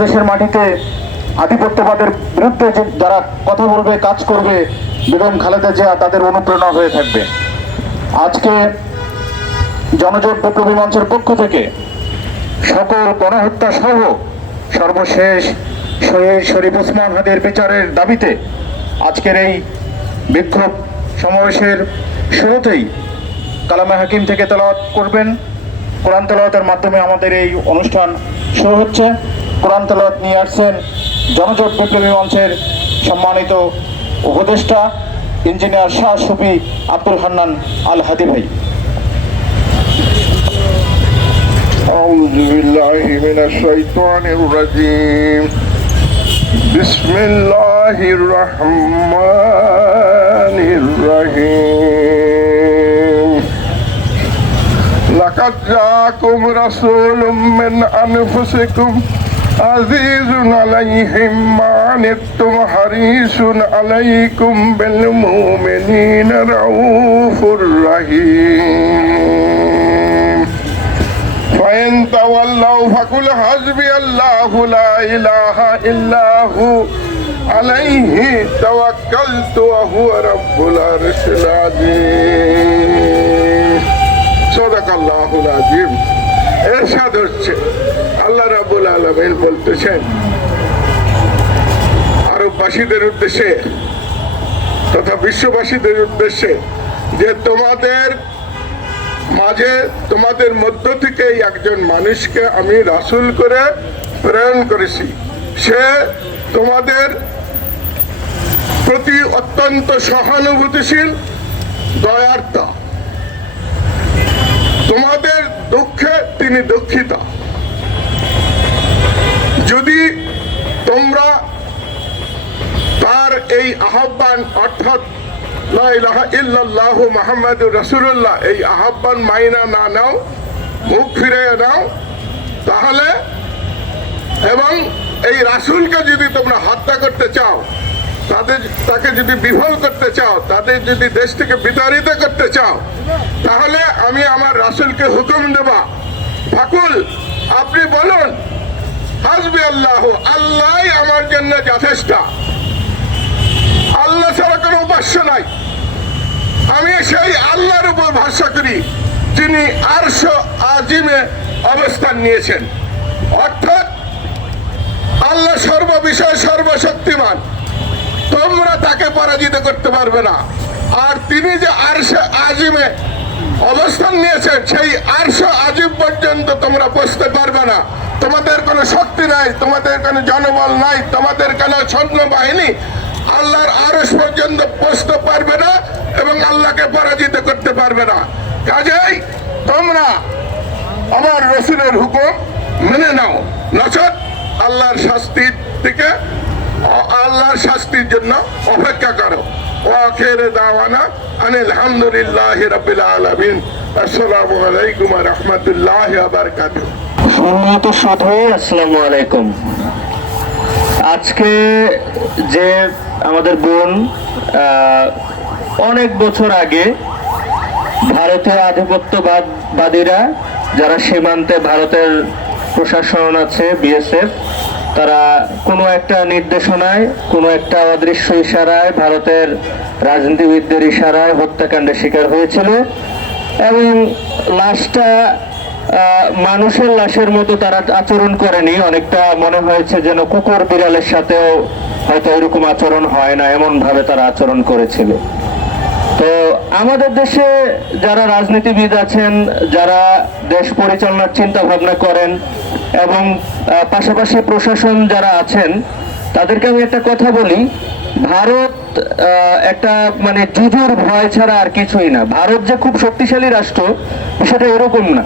দেশের মাটিতে আধিপত্যবাদের বিরুদ্ধে যারা কথা বলবে, কাজ করবে, বেগম খালেদা জিয়া তাদের অনুপ্রেরণা হয়ে থাকবে। আজকে জনজোট বিপ্লবী মঞ্চের পক্ষ থেকে সকল গণহত্যা সহ সর্বশেষ শহীদ শরীফ ওসমান হাদির বিচারের দাবিতে আজকের এই বিক্ষোভ সমাবেশের শুরুতেই কালামে হাকিম থেকে তেলাওয়াত করবেন। কোরআন তেলাওয়াতের মাধ্যমে আমাদের এই অনুষ্ঠান শুরু হচ্ছে। কোরআন তেলাওয়াত নিয়ে আসছেন জনজোট বিপ্লবী মঞ্চের সম্মানিত উপদেষ্টা ইঞ্জিনিয়ার শাহ সুফি আব্দুল হান্নান আল হাদি ভাই। أعوذ بالله من الشيطان الرجيم بسم الله الرحمن الرحيم لقد جاءكم رسول من أنفسكم عزيز عليهم ما عنتم حريص عليكم بالمؤمنين رؤوف رحيم فإن تولوا فقل حسبي الله لا إله إلا هو عليه توكلت وهو رب العرش العظيم صدق الله العظيم। এরশাদ হচ্ছে আল্লাহ রাব্বুল আলামিন বলতেছেন আরববাসীদের উদ্দেশ্যে তথা বিশ্ববাসীদের উদ্দেশ্যে যে তোমাদের মাঝে তোমাদের মধ্য থেকে একজন মানুষকে আমি রাসূল করে প্রেরণ করেছি। সে তোমাদের প্রতি অত্যন্ত সহানুভূতিশীল, দয়ার্ত। তোমাদের দুঃখে তিনি দুঃখিত। যদি তোমরা তার এই আহ্বান অর্থাৎ লা ইলাহা ইল্লাল্লাহু মুহাম্মাদুর রাসূলুল্লাহ এই আহ্বান মাইনা না নাও, মুখ ফিরে নাও, তাহলে এবং এই রাসূলকে যদি তোমরা হত্যা করতে চাও, তাকে যদি বিফল করতে চাও, তাদের যদি দেশ থেকে বিতাড়িত করতে চাও, তাহলে আমি আমার রাসূলকে হুকুম দেবা ফাকুল আপনি বলুন হাসবি আল্লাহ, আল্লাহই আমার জন্য যথেষ্ট, আল্লাহ ছাড়া কোনো উপাস্য নাই। আমি সেই আল্লাহর উপর ভরসা করি যিনি আরশ আজিমে অবস্থান নিয়েছেন। অর্থাৎ আল্লাহ সর্ববিষয় সর্বশক্তিমান, তোমরা তাকে পরাজিত করতে পারবে না। আর তিনি যে আরশ আজিমে অবস্থান নিয়েছেন সেই আরশ আজিম পর্যন্ত তোমরা পৌঁছতে পারবে না। তোমাদের কোনো শক্তি নাই, তোমাদের কোনো জনবল নাই, তোমাদের কোনো সৈন্য বাহিনী আল্লাহর আরশ পর্যন্ত পৌঁছতে পারবে না এবং আল্লাহকে পরাজিত করতে পারবে না। কাজেই তোমরা আমার রাসূলের হুকুম মেনে নাও, নচেত আল্লাহর শাস্তির থেকে আল্লাহর শাস্তির জন্য অপেক্ষা করো। ওয়াখিরু দাওয়ানা আনিল হামদুলিল্লাহি রাব্বিল আলামিন। আসসালামু আলাইকুম ওয়া রাহমাতুল্লাহি ওয়া বারাকাতুহু। সম্মানিত শ্রোতাগণ, আসসালামু আলাইকুম। আজকে যে আমাদের বোন অনেক বছর আগে ভারতীয় আধিপত্যবাদীরা যারা সীমান্তে ভারতের প্রশাসন আছে বিএসএফ, তারা কোনো একটা নির্দেশনায়, কোনো একটা অদৃশ্য ইশারায়, ভারতের রাজনীতিবিদদের ইশারায় হত্যাকাণ্ডের শিকার হয়েছিল এবং লাশটা মানুষের লাশের মতো তারা আচরণ করেনি। অনেকটা মনে হয়েছে যেন কুকুর বিড়ালের সাথেও হয়তো এরকম আচরণ হয় না, এমন ভাবে তারা আচরণ করেছিল। তো আমাদের দেশে যারা রাজনীতিবিদ আছেন, যারা দেশ পরিচালনার চিন্তা ভাবনা করেন এবং পাশাপাশি প্রশাসন যারা আছেন, তাদেরকে আমি একটা কথা বলি, ভারত একটা মানে জুজুর ভয় ছাড়া আর কিছুই না। ভারত যে খুব শক্তিশালী রাষ্ট্র বিষয়টা এরকম না।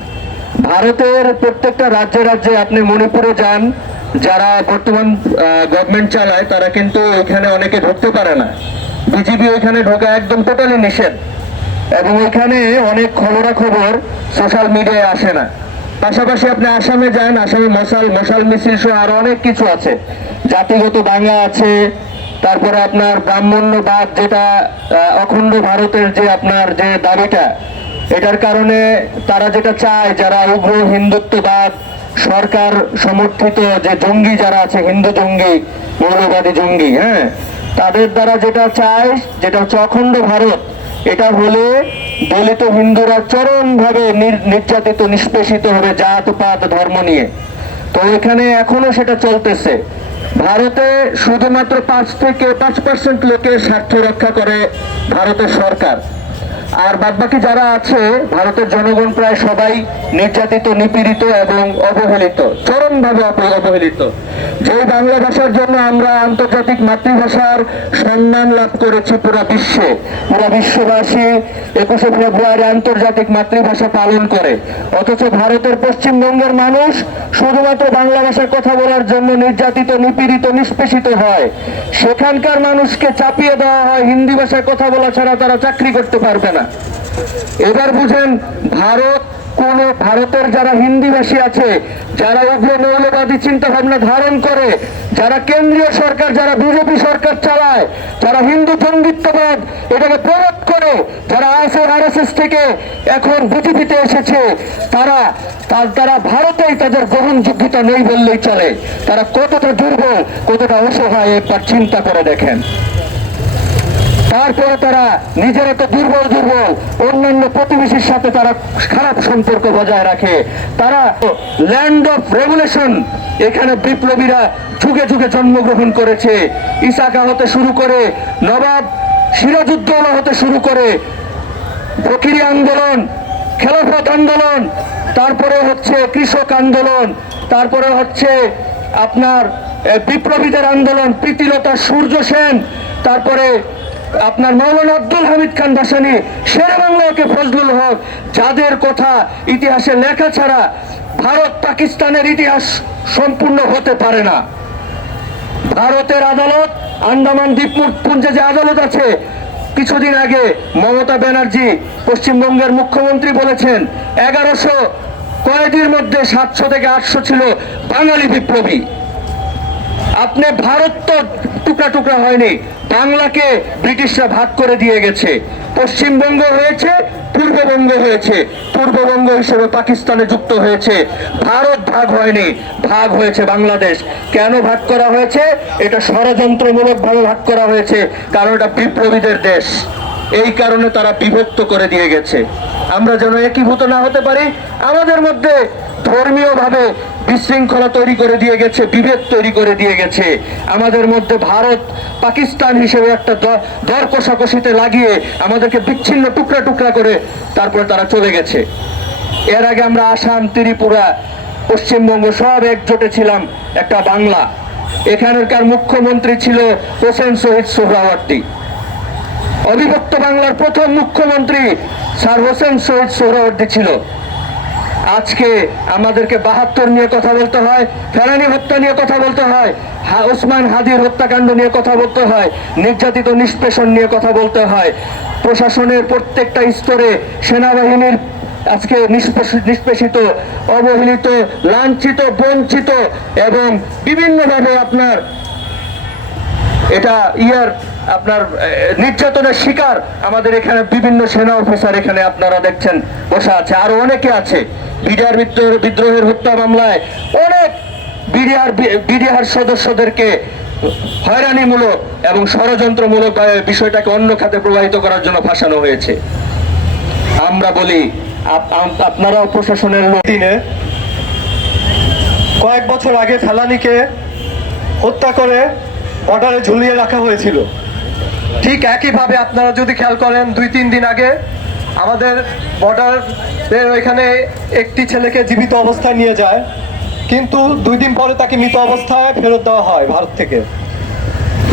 ভারতের প্রত্যেকটা রাজ্যে রাজ্যে আপনি মণিপুরে যান, যারা বর্তমান গভর্নমেন্ট চালায় তারা কিন্তু ওইখানে অনেকে ঢুকতে পারে না। বিজেপি ওইখানে ঢোকা একদম টোটালি নিষেধ এবং ওইখানে অনেক খবরাখবর সোশ্যাল মিডিয়ায় আসে না। পাশাপাশি আপনি আসামে যান, আসামে মশাল মিছিল সহ আরো অনেক কিছু আছে, জাতিগত দাঙ্গা আছে, তারপরে আপনার ব্রাহ্মণ্যবাদ যেটা অখণ্ড ভারতের যে আপনার যে দাবিটা, এটার কারণে তারা যেটা চায়, যারা উগ্র হিন্দুত্ববাদ সরকার সমর্থিত যে জঙ্গি যারা আছে, হিন্দু জঙ্গি, মৌলবাদী জঙ্গি, হ্যাঁ, তাদের দ্বারা যেটা চায়, যেটা হচ্ছে অখণ্ড ভারত, এটা হলে দলিত হিন্দুরা চরমভাবে নির্যাতিত, নিষ্পেষিত হবে জাতপাত ধর্ম নিয়ে। তো এখানে এখনো সেটা চলতেছে। ভারতে শুধুমাত্র 5% লোকের স্বার্থ রক্ষা করে ভারতের সরকার, আর বাদবাকি যারা আছে ভারতের জনগণ প্রায় সবাই নির্যাতিত, নিপীড়িত এবং অবহেলিত, চরমভাবে অবহেলিত। যে বাংলা ভাষার জন্য আমরা আন্তর্জাতিক মাতৃভাষার সম্মান লাভ করেছি পুরা বিশ্বে, পুরা বিশ্ববাসী 21শে ফেব্রুয়ারি আন্তর্জাতিক মাতৃভাষা পালন করে, অথচ ভারতের পশ্চিমবঙ্গের মানুষ শুধুমাত্র বাংলা ভাষায় কথা বলার জন্য নির্যাতিত, নিপীড়িত, নিষ্পেষিত হয়। সেখানকার মানুষকে চাপিয়ে দেওয়া হয় হিন্দি ভাষায় কথা বলা ছাড়া তারা চাকরি করতে পারবে না। এবার বুঝেন, ভারতের যারা হিন্দিভাষী আছে, যারা উগ্র মৌলবাদী চিন্তা ভাবনা ধারণ করে, যারা কেন্দ্রীয় সরকার, যারা বিজেপি সরকার চালায়, যারা হিন্দু জঙ্গিত্ববাদ এটাকে প্ররোধ করে, যারা RSS থেকে এখন বিজেপিতে এসেছে, তারা ভারতেই তাদের গ্রহণযোগ্যতা নেই বললেই চলে। তারা কতটা দুর্বল, কতটা অসহায় একবার চিন্তা করে দেখেন। তারপরে তারা নিজেরা তো দুর্বল, অন্যান্য প্রতিবেশীর সাথে তারা খারাপ সম্পর্ক বজায় রাখে। তারা ল্যান্ড অফ রেভলিউশন, এখানে বিপ্লবীরা যুগে যুগে জন্মগ্রহণ করেছে। ইসাকা হতে শুরু করে, নবাব সিরাজউদ্দৌলা হতে শুরু করে, ফকিরি আন্দোলন, খেলাফত আন্দোলন, তারপরে হচ্ছে কৃষক আন্দোলন, তারপরে হচ্ছে আপনার বিপ্লবীদের আন্দোলন, প্রীতিলতা সূর্য সেন, তারপরে আপনার মাওলানা আব্দুল হামিদ খান ভাসানী, শেরে বাংলাকে ফজলুল হক, যাদের কথা ইতিহাসে লেখা ছাড়া ভারত পাকিস্তানের ইতিহাস সম্পূর্ণ হতে পারে না। ভারতের আদালত, আন্দামান দ্বীপপুঞ্জে যে আদালত আছে, কিছুদিন আগে মমতা ব্যানার্জি পশ্চিমবঙ্গের মুখ্যমন্ত্রী বলেছেন 1100 কয়েদির মধ্যে 700 থেকে 800 ছিল বাঙালি বিপ্লবী। আপনি ভারত তো টুকরা টুকরা হয়নি, বাংলাকে ব্রিটিশরা ভাগ করে দিয়ে গেছে। পশ্চিমবঙ্গ হয়েছে, পূর্ববঙ্গ হয়েছে, পূর্ববঙ্গ হিসেবে পাকিস্তানে যুক্ত হয়েছে। ভারত ভাগ হয়নি, ভাগ হয়েছে বাংলাদেশ। কেন ভাগ করা হয়েছে? এটা ষড়যন্ত্রমূলক ভাবে ভাগ করা হয়েছে, কারণ এটা বিপ্লবীদের দেশ। এই কারণে তারা বিভক্ত করে দিয়ে গেছে। আমরা যেন একীভূত না হতে পারি, আমাদের মধ্যে ধর্মীয় ভাবে বিশৃঙ্খলা তৈরি করে দিয়ে গেছে, বিভেদ তৈরি করে দিয়ে গেছে। আমাদের মধ্যে ভারত পাকিস্তান হিসেবে একটা দর কষাকষিতে লাগিয়ে আমাদেরকে বিচ্ছিন্ন টুকরা টুকরা করে তারপরে তারা চলে গেছে। এর আগে আমরা আসাম, ত্রিপুরা, পশ্চিমবঙ্গ সব একজোটে ছিলাম একটা বাংলা। এখানকার মুখ্যমন্ত্রী ছিল হোসেন শহীদ সোহরাওয়ার্দী। অবিভক্ত বাংলার প্রথম মুখ্যমন্ত্রী স্যার হোসেন শহীদ সোহরাওয়ার্দী ছিল। আজকে আমাদেরকে 72 নিয়ে কথা বলতে হয়, ফেলানী হত্যা নিয়ে কথা বলতে হয়, ওসমান হাদির হত্যাকাণ্ড নিয়ে কথা বলতে হয়, নির্যাতিত নিষ্পেষণ নিয়ে কথা বলতে হয়। প্রশাসনের প্রত্যেকটা স্তরে সেনাবাহিনীর আজকে নিষ্পেষিত, অবহেলিত, লাঞ্ছিত, বঞ্চিত এবং বিভিন্নভাবে আপনার আপনার নির্যাতনের শিকার আমাদের এখানে বিভিন্ন সেনা অফিসার এখানে আপনারা দেখছেন বসা আছে, আরো অনেকে আছে। বিদ্রোহের হত্যা মামলায় অনেক বিডিআর সদস্যদেরকে হয়রানিমূলক এবং ষড়যন্ত্রমূলক বিষয়টাকে অন্য খাতে প্রবাহিত করার জন্য ফাঁসানো হয়েছে। আমরা বলি আপনারাও প্রশাসনের দিনে কয়েক বছর আগে ফেলানীকে হত্যা করে বর্ডারে ঝুলিয়ে রাখা হয়েছিল। ঠিক একইভাবে আপনারা যদি খেয়াল করেন, 2-3 দিন আগে আমাদের বর্ডারের ওইখানে একটি ছেলেকে জীবিত অবস্থায় নিয়ে যায়, কিন্তু 2 দিন পরে তাকে মৃত অবস্থায় ফেরত দেওয়া হয় ভারত থেকে।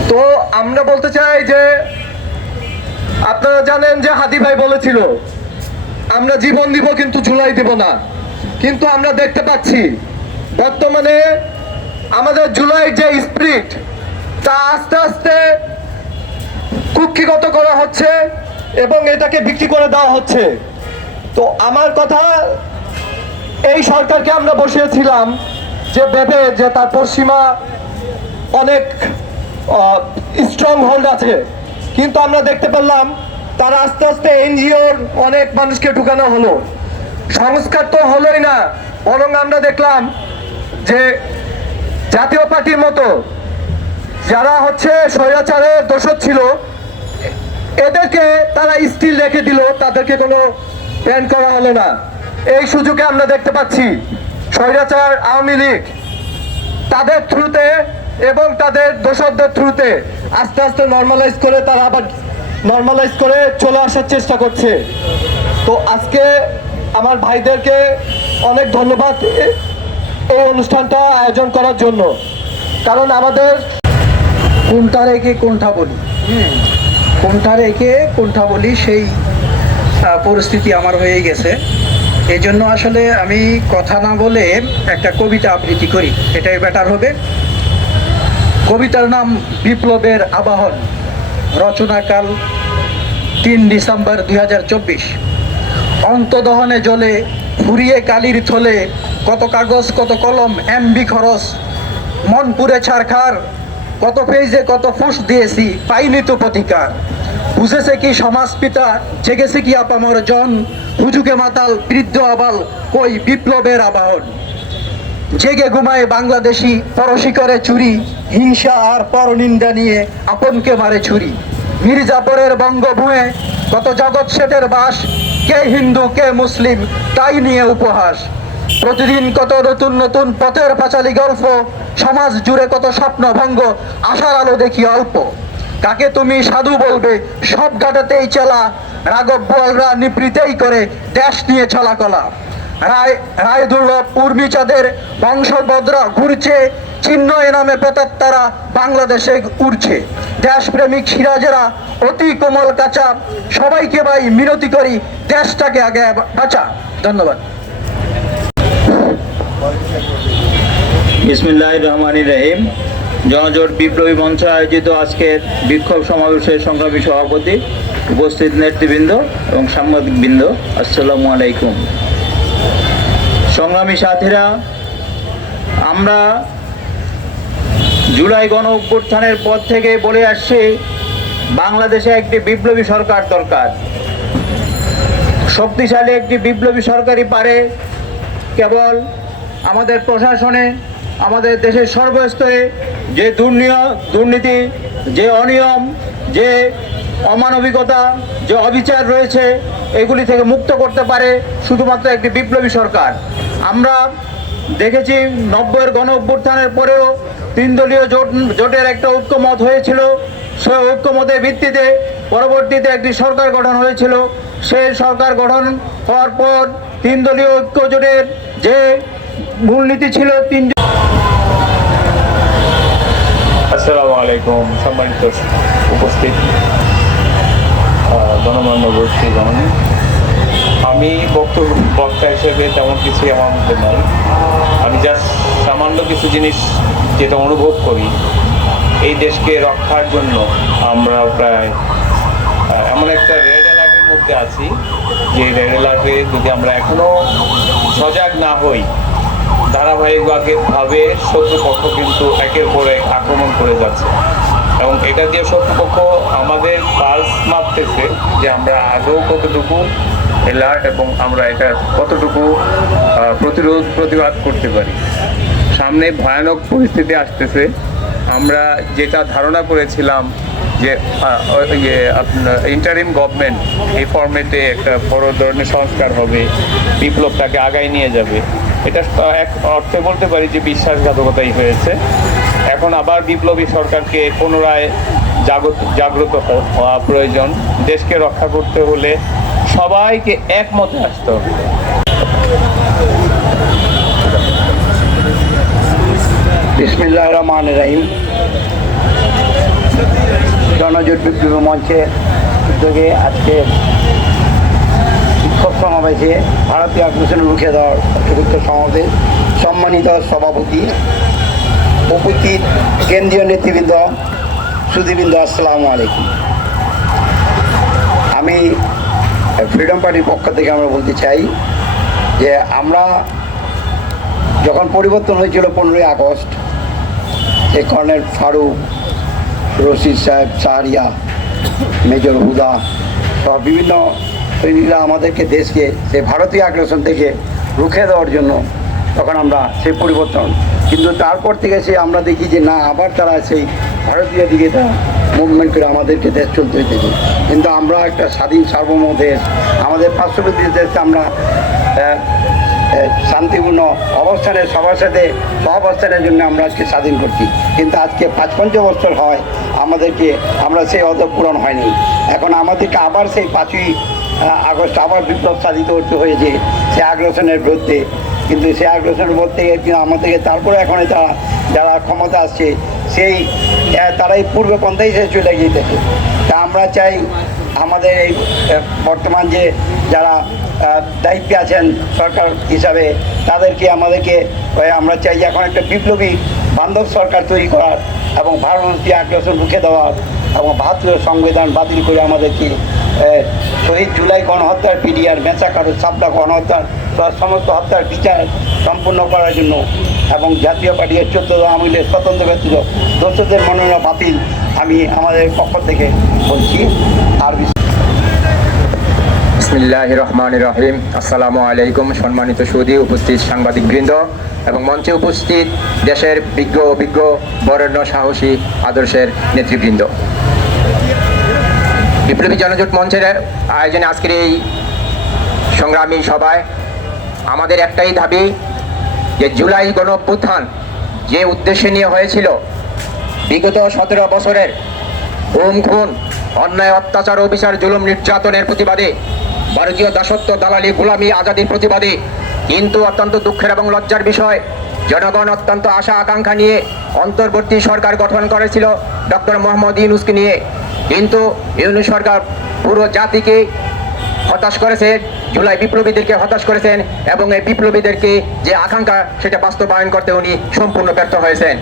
তো আমরা বলতে চাই যে আপনারা জানেন যে হাদি ভাই বলেছিল আমরা জীবন দিব কিন্তু ঝুলাই দিব না, কিন্তু আমরা দেখতে পাচ্ছি বর্তমানে আমাদের জুলাইয়ের যে স্পিরিট তা আস্তে আস্তে কুক্ষিগত করা হচ্ছে এবং এটাকে বিক্রি করে দেওয়া হচ্ছে। তো আমার কথা, এই সরকারকে আমরা বসিয়েছিলাম যে ভেবে যে তার পশ্চিমা অনেক স্ট্রং হোল্ড আছে, কিন্তু আমরা দেখতে পেলাম তারা আস্তে আস্তে এনজিওর অনেক মানুষকে ঢুকানো হলো। সংস্কার তো হলোই না, বরং আমরা দেখলাম যে জাতীয় পার্টির মতো যারা হচ্ছে স্বৈরাচারের দোষর ছিল এদেরকে তারা স্টিল রেখে দিল, তাদেরকে কোনো ব্যান করা হলো না। এই সুযোগে আমরা দেখতে পাচ্ছি স্বৈরাচার আওয়ামী লীগ তাদের থ্রুতে এবং তাদের দোষরদের থ্রুতে আস্তে আস্তে নর্মালাইজ করে তারা আবার নর্মালাইজ করে চলে আসার চেষ্টা করছে। তো আজকে আমার ভাইদেরকে অনেক ধন্যবাদ এই অনুষ্ঠানটা আয়োজন করার জন্য, কারণ আমাদের কোনটা রেখে কোনটা বলি, কোনটা রেখে কোনটা বলি সেই পরিস্থিতি আমার হয়ে গেছে। এই জন্য আসলে আমি কথা না বলে একটা কবিতা আবৃত্তি করি, এটাই বেটার হবে। কবিতার নাম বিপ্লবের আবাহন, রচনাকাল 3 ডিসেম্বর 2024। অন্তদহনে জলে ফুরিয়ে কালির থলে, কত কাগজ কত কলম এমবি খরচ, মন পুরে ছারখার, কত পেজে কত ফুস দিয়েছি পাইনি তো প্রতিকার। বুঝেছে কি সমাজ পিতা, জেগেছে কি আপামর জন, হুজুগে মাতাল বৃদ্ধ আবাল কই বিপ্লবের আবাহন। জেগে ঘুমায় বাংলাদেশি পরশি করে চুরি, হিংসা আর পরনিন্দা নিয়ে আপনকে মারে ছুরি। মির্জাপুরের বঙ্গভূমে কত জগৎ শেঠের বাস, কে হিন্দু কে মুসলিম তাই নিয়ে উপহাস। প্রতিদিন কত নতুন নতুন পথের পাঁচালী গল্প, সমাজ জুড়ে কত স্বপ্ন ভঙ্গ, আশার আলো দেখি অল্প। কাকে তুমি সাধু বলবে সব ঘাটাতেই চলা, রাঘব বোয়ালরা নিবৃতেই করে দেশ নিয়ে চলাকলা। রায় দুর্লভ উর্মিচাঁদের বংশবদরা ঘুরছে, চিহ্ন এ নামে প্রেতাত্মারা বাংলাদেশে উড়ছে। দেশপ্রেমিক সিরাজেরা অতি কোমল কাঁচা, সবাইকে ভাই মিনতি করি দেশটাকে আগে বাঁচা। ধন্যবাদ। বিসমিল্লাহির রহমানির রহিম। জনজোট বিপ্লবী মঞ্চ আয়োজিত আজকের বিক্ষোভ সমাবেশের সংগ্রামী সভাপতি, উপস্থিত নেতৃবৃন্দ এবং সাংবাদিকবৃন্দ, আসসালামু আলাইকুম। সংগ্রামী সাথীরা, আমরা জুলাই গণ অভ্যুত্থানের পর থেকে বলে আসছি বাংলাদেশে একটি বিপ্লবী সরকার দরকার। শক্তিশালী একটি বিপ্লবী সরকারই পারে কেবল আমাদের প্রশাসনে, আমাদের দেশের সর্বস্তরে যে দুর্নীতি, যে অনিয়ম, যে অমানবিকতা, যে অবিচার রয়েছে এগুলি থেকে মুক্ত করতে পারে শুধুমাত্র একটি বিপ্লবী সরকার। আমরা দেখেছি 90-এর গণ অভ্যুত্থানের পরেও 3 দলীয় জোটের একটা ঐক্যমত হয়েছিল। সেই ঐক্যমতের ভিত্তিতে পরবর্তীতে একটি সরকার গঠন হয়েছিল। সেই সরকার গঠন হওয়ার পর 3 দলীয় ঐক্য জোটের যে মূলনীতি ছিল আসসালামু আলাইকুম। সম্মানিত উপস্থিত গণমান্য গোষ্ঠী গণ, আমি বক্তা হিসেবে তেমন কিছু আমার মধ্যে নয়। আমি জাস্ট সামান্য কিছু জিনিস যেটা অনুভব করি, এই দেশকে রক্ষার জন্য আমরা প্রায় এমন একটা রেড অ্যালার্টের মধ্যে আছি, যে রেড অ্যালার্টে যদি আমরা এখনো সজাগ না হই, ধারাবাহিকভাবে শত্রুপক্ষ কিন্তু একের পর এক আক্রমণ করে যাচ্ছে এবং এটা দিয়ে শত্রুপক্ষ আমাদের পালস মাপতেছে যে আমরা আগেও কতটুকু অ্যালার্ট এবং আমরা এটা কতটুকু প্রতিবাদ করতে পারি। সামনে ভয়ানক পরিস্থিতি আসতেছে। আমরা যেটা ধারণা করেছিলাম যে আপনার ইন্টারিম গভর্নমেন্ট এই ফরম্যাটে একটা বড় ধরনের সংস্কার হবে, বিপ্লবটাকে আগায় নিয়ে যাবে, এটা এক অর্থে বলতে পারি যে বিশ্বাসঘাতকতাই হয়েছে। এখন আবার বিপ্লবী সরকারকে পুনরায় জাগ্রত হওয়া প্রয়োজন। দেশকে রক্ষা করতে হলে সবাইকে একমতে আসতে হবে। বিসমিল্লাহির রহমানির রহিম। জনজোট বিপ্লবী মঞ্চের উদ্যোগে আজকে বিক্ষোভ সমাবেশে ভারতীয় আগ্রাসন রুখে দেওয়ার অতিরিক্ত সমাবেশ, সম্মানিত সভাপতি, উপস্থিত কেন্দ্রীয় নেতৃবৃন্দ, সুধীবৃন্দ, আসসালামু আলাইকুম। আমি ফ্রিডম পার্টির পক্ষ থেকে আমরা বলতে চাই যে আমরা যখন পরিবর্তন হয়েছিল 15ই আগস্ট, যে কর্নেল ফারুক, রশিদ সাহেব, শাহরিয়া, মেজর হুদা সহ বিভিন্ন সৈনিকরা আমাদেরকে দেশকে সেই ভারতীয় আগ্রাসন থেকে রুখে দেওয়ার জন্য তখন আমরা সেই পরিবর্তন কিন্তু তারপর থেকে সে আমরা দেখি যে না, আবার তারা সেই ভারতীয় দিকে তারা মুভমেন্ট করে আমাদেরকে দেশ চলতে হইতেছে। কিন্তু আমরা একটা স্বাধীন সার্বভৌম দেশ, আমাদের পার্শ্ববর্তী দেশে আমরা শান্তিপূর্ণ অবস্থানে সবার সাথে সহাবস্থানের জন্য আমরা আজকে স্বাধীন করছি। কিন্তু আজকে 55 বছর হয় আমাদেরকে, আমরা সেই অর্জন পূরণ হয়নি। এখন আমাদেরকে আবার সেই 5ই আগস্ট আবার বিপ্লব সাধিত করতে হয়েছে সে আগ্রাসনের বিরুদ্ধে। কিন্তু সেই আগ্রাসনের বিরুদ্ধে আমাদেরকে তারপরে এখন যারা ক্ষমতা আসছে সেই তারাই পূর্বপন্থায় সে চলে গিয়েছে। তা আমরা চাই আমাদের এই বর্তমান যে যারা দায়িত্বে আছেন সরকার হিসাবে তাদেরকে আমরা চাই যে এখন একটা বিপ্লবী বান্ধব সরকার তৈরি করার এবং ভারতীয় আগ্রাসন রুখে দেওয়ার এবং ভারতীয় সংবিধান বাতিল করে আমাদেরকে শহীদ জুলাই গণহত্যার পিডিআর মেসাকার সাবলা গণহত্যার সমস্ত হত্যার বিচার সম্পূর্ণ করার জন্য এবং জাতীয় পার্টির 14 আওয়ামী লীগের স্বতন্ত্র ব্যক্তির দোষীদের মনোনয়ন বাতিল আমি আমাদের পক্ষ থেকে বলছি। আর বিসমিল্লাহির রহমানির রহিম। আসসালামু আলাইকুম। সম্মানিত সুধী, উপস্থিত সাংবাদিকবৃন্দ এবং মঞ্চে উপস্থিত দেশের বিজ্ঞ অভিজ্ঞ বরেণ্য সাহসী আদর্শের নেতৃবৃন্দ, বিপ্লবী জনজোট মঞ্চের আয়োজনে আজকের এই সংগ্রামী সভায় আমাদের একটাই দাবি যে জুলাই গণ অভ্যুত্থান যে উদ্দেশ্যে নিয়ে হয়েছিল, বিগত 17 বছরের গুম খুন, অন্যায় অত্যাচার অবিচার জুলুম নির্যাতনের প্রতিবাদে, ভারতীয় দাসত্ব দালালি গোলামি আজাদির প্রতিবাদে, কিন্তু অত্যন্ত দুঃখের এবং লজ্জার বিষয় জনগণ অত্যন্ত আশা আকাঙ্ক্ষা নিয়ে অন্তর্বর্তী সরকার গঠন করেছিল ডক্টর মোহাম্মদ ইউনূসকে নিয়ে। কিন্তু ইউনূস সরকার পুরো জাতিকে হতাশ করেছে, জুলাই বিপ্লবীদেরকে হতাশ করেছেন এবং এই বিপ্লবীদেরকে যে আকাঙ্ক্ষা সেটা বাস্তবায়ন করতে উনি সম্পূর্ণ ব্যর্থ হয়েছেন।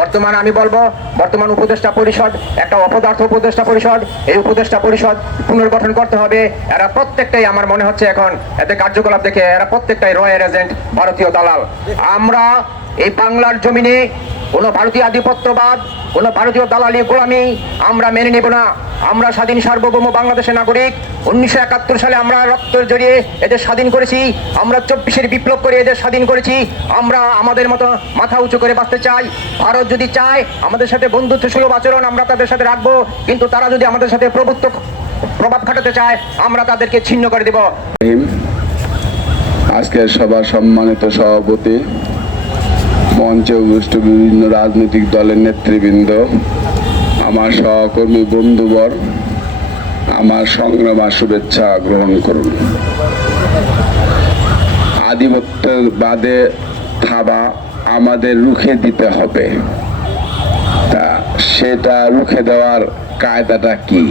বর্তমান আমি বলবো, বর্তমান উপদেষ্টা পরিষদ একটা অপদার্থ উপদেষ্টা পরিষদ। এই উপদেষ্টা পরিষদ পুনর্গঠন করতে হবে। এরা প্রত্যেকটাই আমার মনে হচ্ছে এখন এতে কার্যকলাপ দেখে এরা প্রত্যেকটাই রয়্যাল এজেন্ট, ভারতীয় দালাল। আমরা এই বাংলার জমিনে কোনো ভারতীয় আধিপত্যবাদ, কোনো ভারতীয় দালালি গোলামি আমরা মেনে নেব না। আমরা স্বাধীন সার্বভৌম বাংলাদেশের নাগরিক। 1971 সালে আমরা রক্ত জড়িয়ে এদের স্বাধীন করেছি। আমরা 24-এর বিপ্লব করে এদের স্বাধীন করেছি। আমরা আমাদের মতো মাথা উঁচু করে বাঁচতে চাই। ভারত যদি চায় আমাদের সাথে বন্ধুত্ব সুলভ আচরণ আমরা তাদের সাথে রাখবো, কিন্তু তারা যদি আমাদের সাথে প্রভাব খাটাতে চায় আমরা তাদেরকে ছিন্ন করে দেব। আজকের সভার সম্মানিত সভাপতি, মঞ্চে উপস্থিত বিভিন্ন রাজনৈতিক দলের নেতৃবৃন্দ, আমার সহকর্মী বন্ধুবর, আমার সংগ্রাম আর শুভেচ্ছা গ্রহণ করুন। আধিপত্যবাদে থাবা আমাদের রুখে দিতে হবে। তা সেটা রুখে দেওয়ার কায়দাটা কি?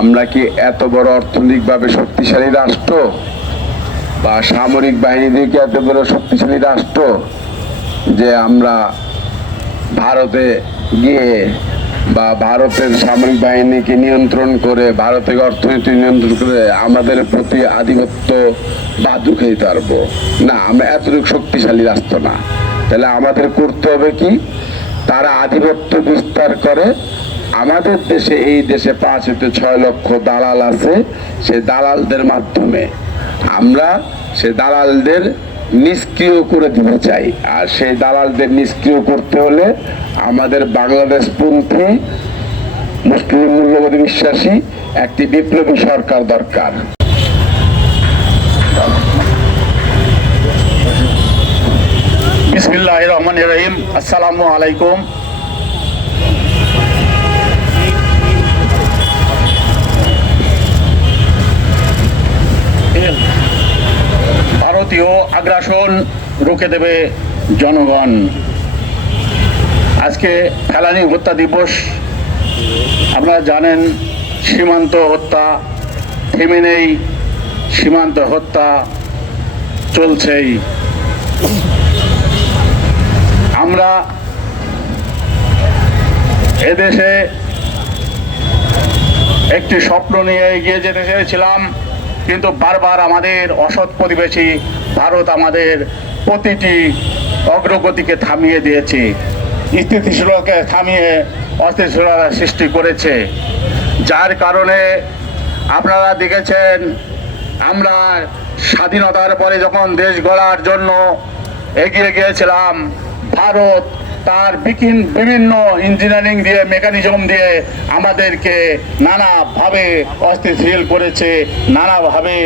আমরা কি এত বড় অর্থনৈতিকভাবে শক্তিশালী রাষ্ট্র বা সামরিক বাহিনী থেকে এত বড় শক্তিশালী রাষ্ট্র যে আমরা ভারতে গিয়ে বা ভারতের সামরিক বাহিনীকে নিয়ন্ত্রণ করে, ভারতের অর্থনীতি নিয়ন্ত্রণ করে আমাদের প্রতি আধিপত্য বা রুখে দিতে পারবো? না, আমরা এতটুকু শক্তিশালী রাষ্ট্র না। তাহলে আমাদের করতে হবে কি? তারা আধিপত্য বিস্তার করে আমাদের দেশে, এই দেশে 5 থেকে 6 লক্ষ দালাল আছে, সেই দালালদের মাধ্যমে আমরা সে দালালদের নিষ্ক্রিয় করে দিতে চাই। আর সেই দালালদের নিষ্ক্রিয় করতে হলে আমাদের বাংলাদেশপন্থী মুসলিম মূল্যবোধে বিশ্বাসী একটি বিপ্লবী সরকার দরকার। বিসমিল্লাহির রহমানির রহিম। আসসালামু আলাইকুম। ভারতীয় আগ্রাসন রুখে দেবে জনগণ। আজকে ফেলানী হত্যা দিবস। আপনারা জানেন সীমান্ত হত্যা থেমে নেই, সীমান্ত হত্যা চলছেই। আমরা এদেশে একটি স্বপ্ন নিয়ে এগিয়ে যেতে চেয়েছিলাম, কিন্তু বারবার আমাদের অসৎ প্রতিবেশী ভারত আমাদের প্রতিটি অগ্রগতিকে থামিয়ে দিয়েছে, স্থিতিশীলকে থামিয়ে অস্থিতিশীলতা সৃষ্টি করেছে। যার কারণে আপনারা দেখেছেন আমরা স্বাধীনতার পরে যখন দেশ গড়ার জন্য এগিয়ে গিয়েছিলাম, ভারত তার বিভিন্ন ইঞ্জিনিয়ারিং দিয়ে মেকানিজম দিয়ে আমাদেরকে নানাভাবে অস্থিতিশীল করেছে, নানাভাবে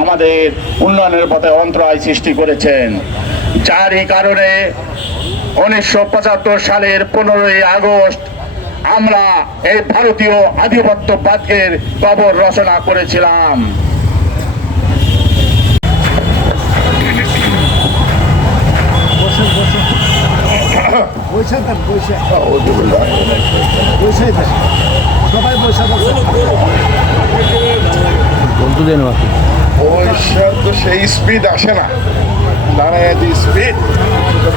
আমাদের উন্নয়নের পথে অন্তরায় সৃষ্টি করেছেন। যারই কারণে 1975 সালের 15ই আগস্ট আমরা এই ভারতীয় আধিপত্যবাদের কবর রচনা করেছিলাম। পয়সার তো সেই স্পিড আসে না, দাঁড়ায় যে স্পিড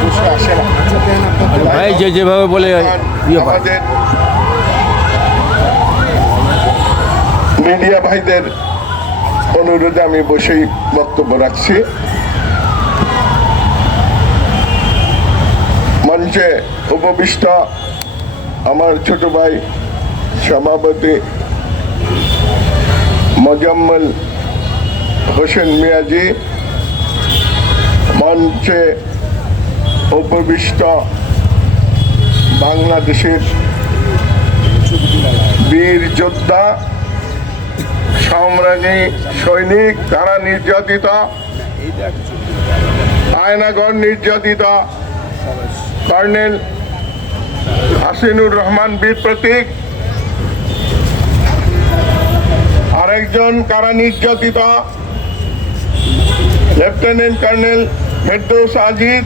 বসে আসে না। যেভাবে বলে আমাদের মিডিয়া ভাইদের অনুরোধে আমি বসেই বক্তব্য রাখছি। মঞ্চে উপবিষ্ট আমার ছোট ভাই সভাপতি মোজাম্মেল হোসেন মিয়াজি, মঞ্চে উপবিষ্ট বাংলাদেশের বীর যোদ্ধা, সংগ্রামী সৈনিক, তারা নির্যাতিত, আয়নাগর নির্যাতিত কর্নেল হাসিনুর রহমান বীর প্রতীক, আরেকজন কারা নির্যাতিত লেফটেন্যান্ট কর্নেল ফেরদৌস আজিজ,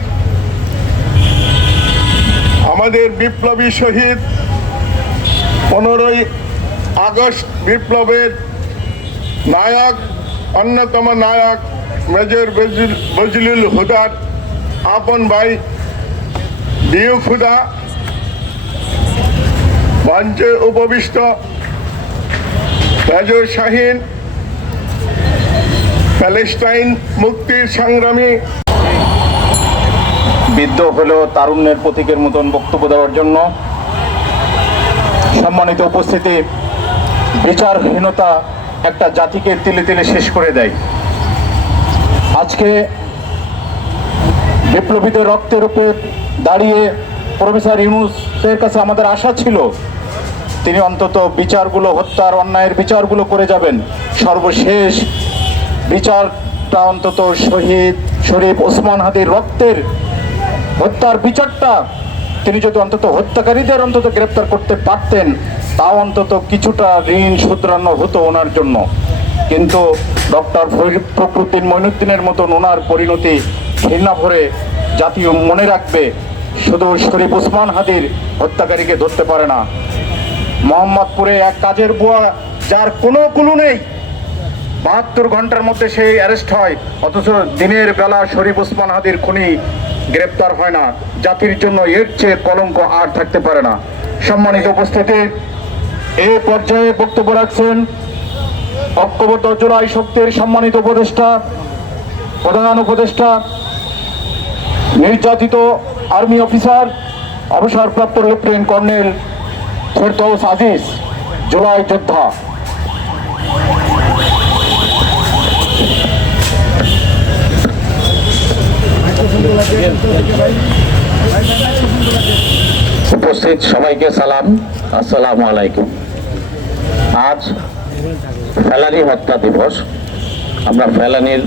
আমাদের বিপ্লবী শহীদ 15ই আগস্ট বিপ্লবের নায়ক, অন্যতম নায়ক মেজর বজলুল হুদার আপন ভাই দিউক হুদা, মঞ্চে উপবিষ্ট মেজর শাহিন, প্যালেস্টাইন মুক্তির সংগ্রামী। বিদ্ধ হলেও তারুণ্যের প্রতীকের মতন বক্তব্য দেওয়ার জন্য সম্মানিত উপস্থিতি, বিচারহীনতা একটা জাতিকে তিলে তিলে শেষ করে দেয়। আজকে বিপ্লবীদের রক্তের উপরে দাঁড়িয়ে প্রফেসর ইউনূসের কাছে আমাদের আশা ছিল তিনি অন্তত বিচারগুলো, হত্যার অন্যায়ের বিচারগুলো করে যাবেন। সর্বশেষ বিচারটা অন্তত শহীদ শরীফ ওসমান হাদির রক্তের হত্যার বিচারটা তিনি যদি অন্তত হত্যাকারীদের অন্তত গ্রেপ্তার করতে পারতেন, তাও অন্তত কিছুটা ঋণ শুধরানো হতো ওনার জন্য। কিন্তু ডক্টর ফখরুদ্দিন মঈনুদ্দিনের মতন ওনার পরিণতি ঘৃণা ভরে জাতীয় মনে রাখবে, শুধু শরীফ ওসমান হাদির হত্যাকারীকে ধরতে পারে না। মোহাম্মদপুরে এক কাজের বুয়া যার কোনো কুলু নেই, 72 ঘন্টার মধ্যে সেই অ্যারেস্ট হয়, অথচ দিনের বেলা শরীফ ওসমান হাদির খুনি গ্রেপ্তার হয় না। জাতির জন্য এর চেয়ে কলঙ্ক আর থাকতে পারে না। সম্মানিত উপস্থিতি, এই পর্যায়ে বক্তব্য রাখছেন ঐক্যবদ্ধ জুলাই শক্তির সম্মানিত উপদেষ্টা, প্রধান উপদেষ্টা, নির্যাতিত আর্মি অফিসার, অবসরপ্রাপ্ত লেফটেন্যান্ট কর্নেল ফেরদৌস আজিজ, জুলাই যোদ্ধা। উপস্থিত সবাইকে সালাম, আসসালামু আলাইকুম। আজ ফেলানী হত্যা দিবস। আমরা ফেলানীর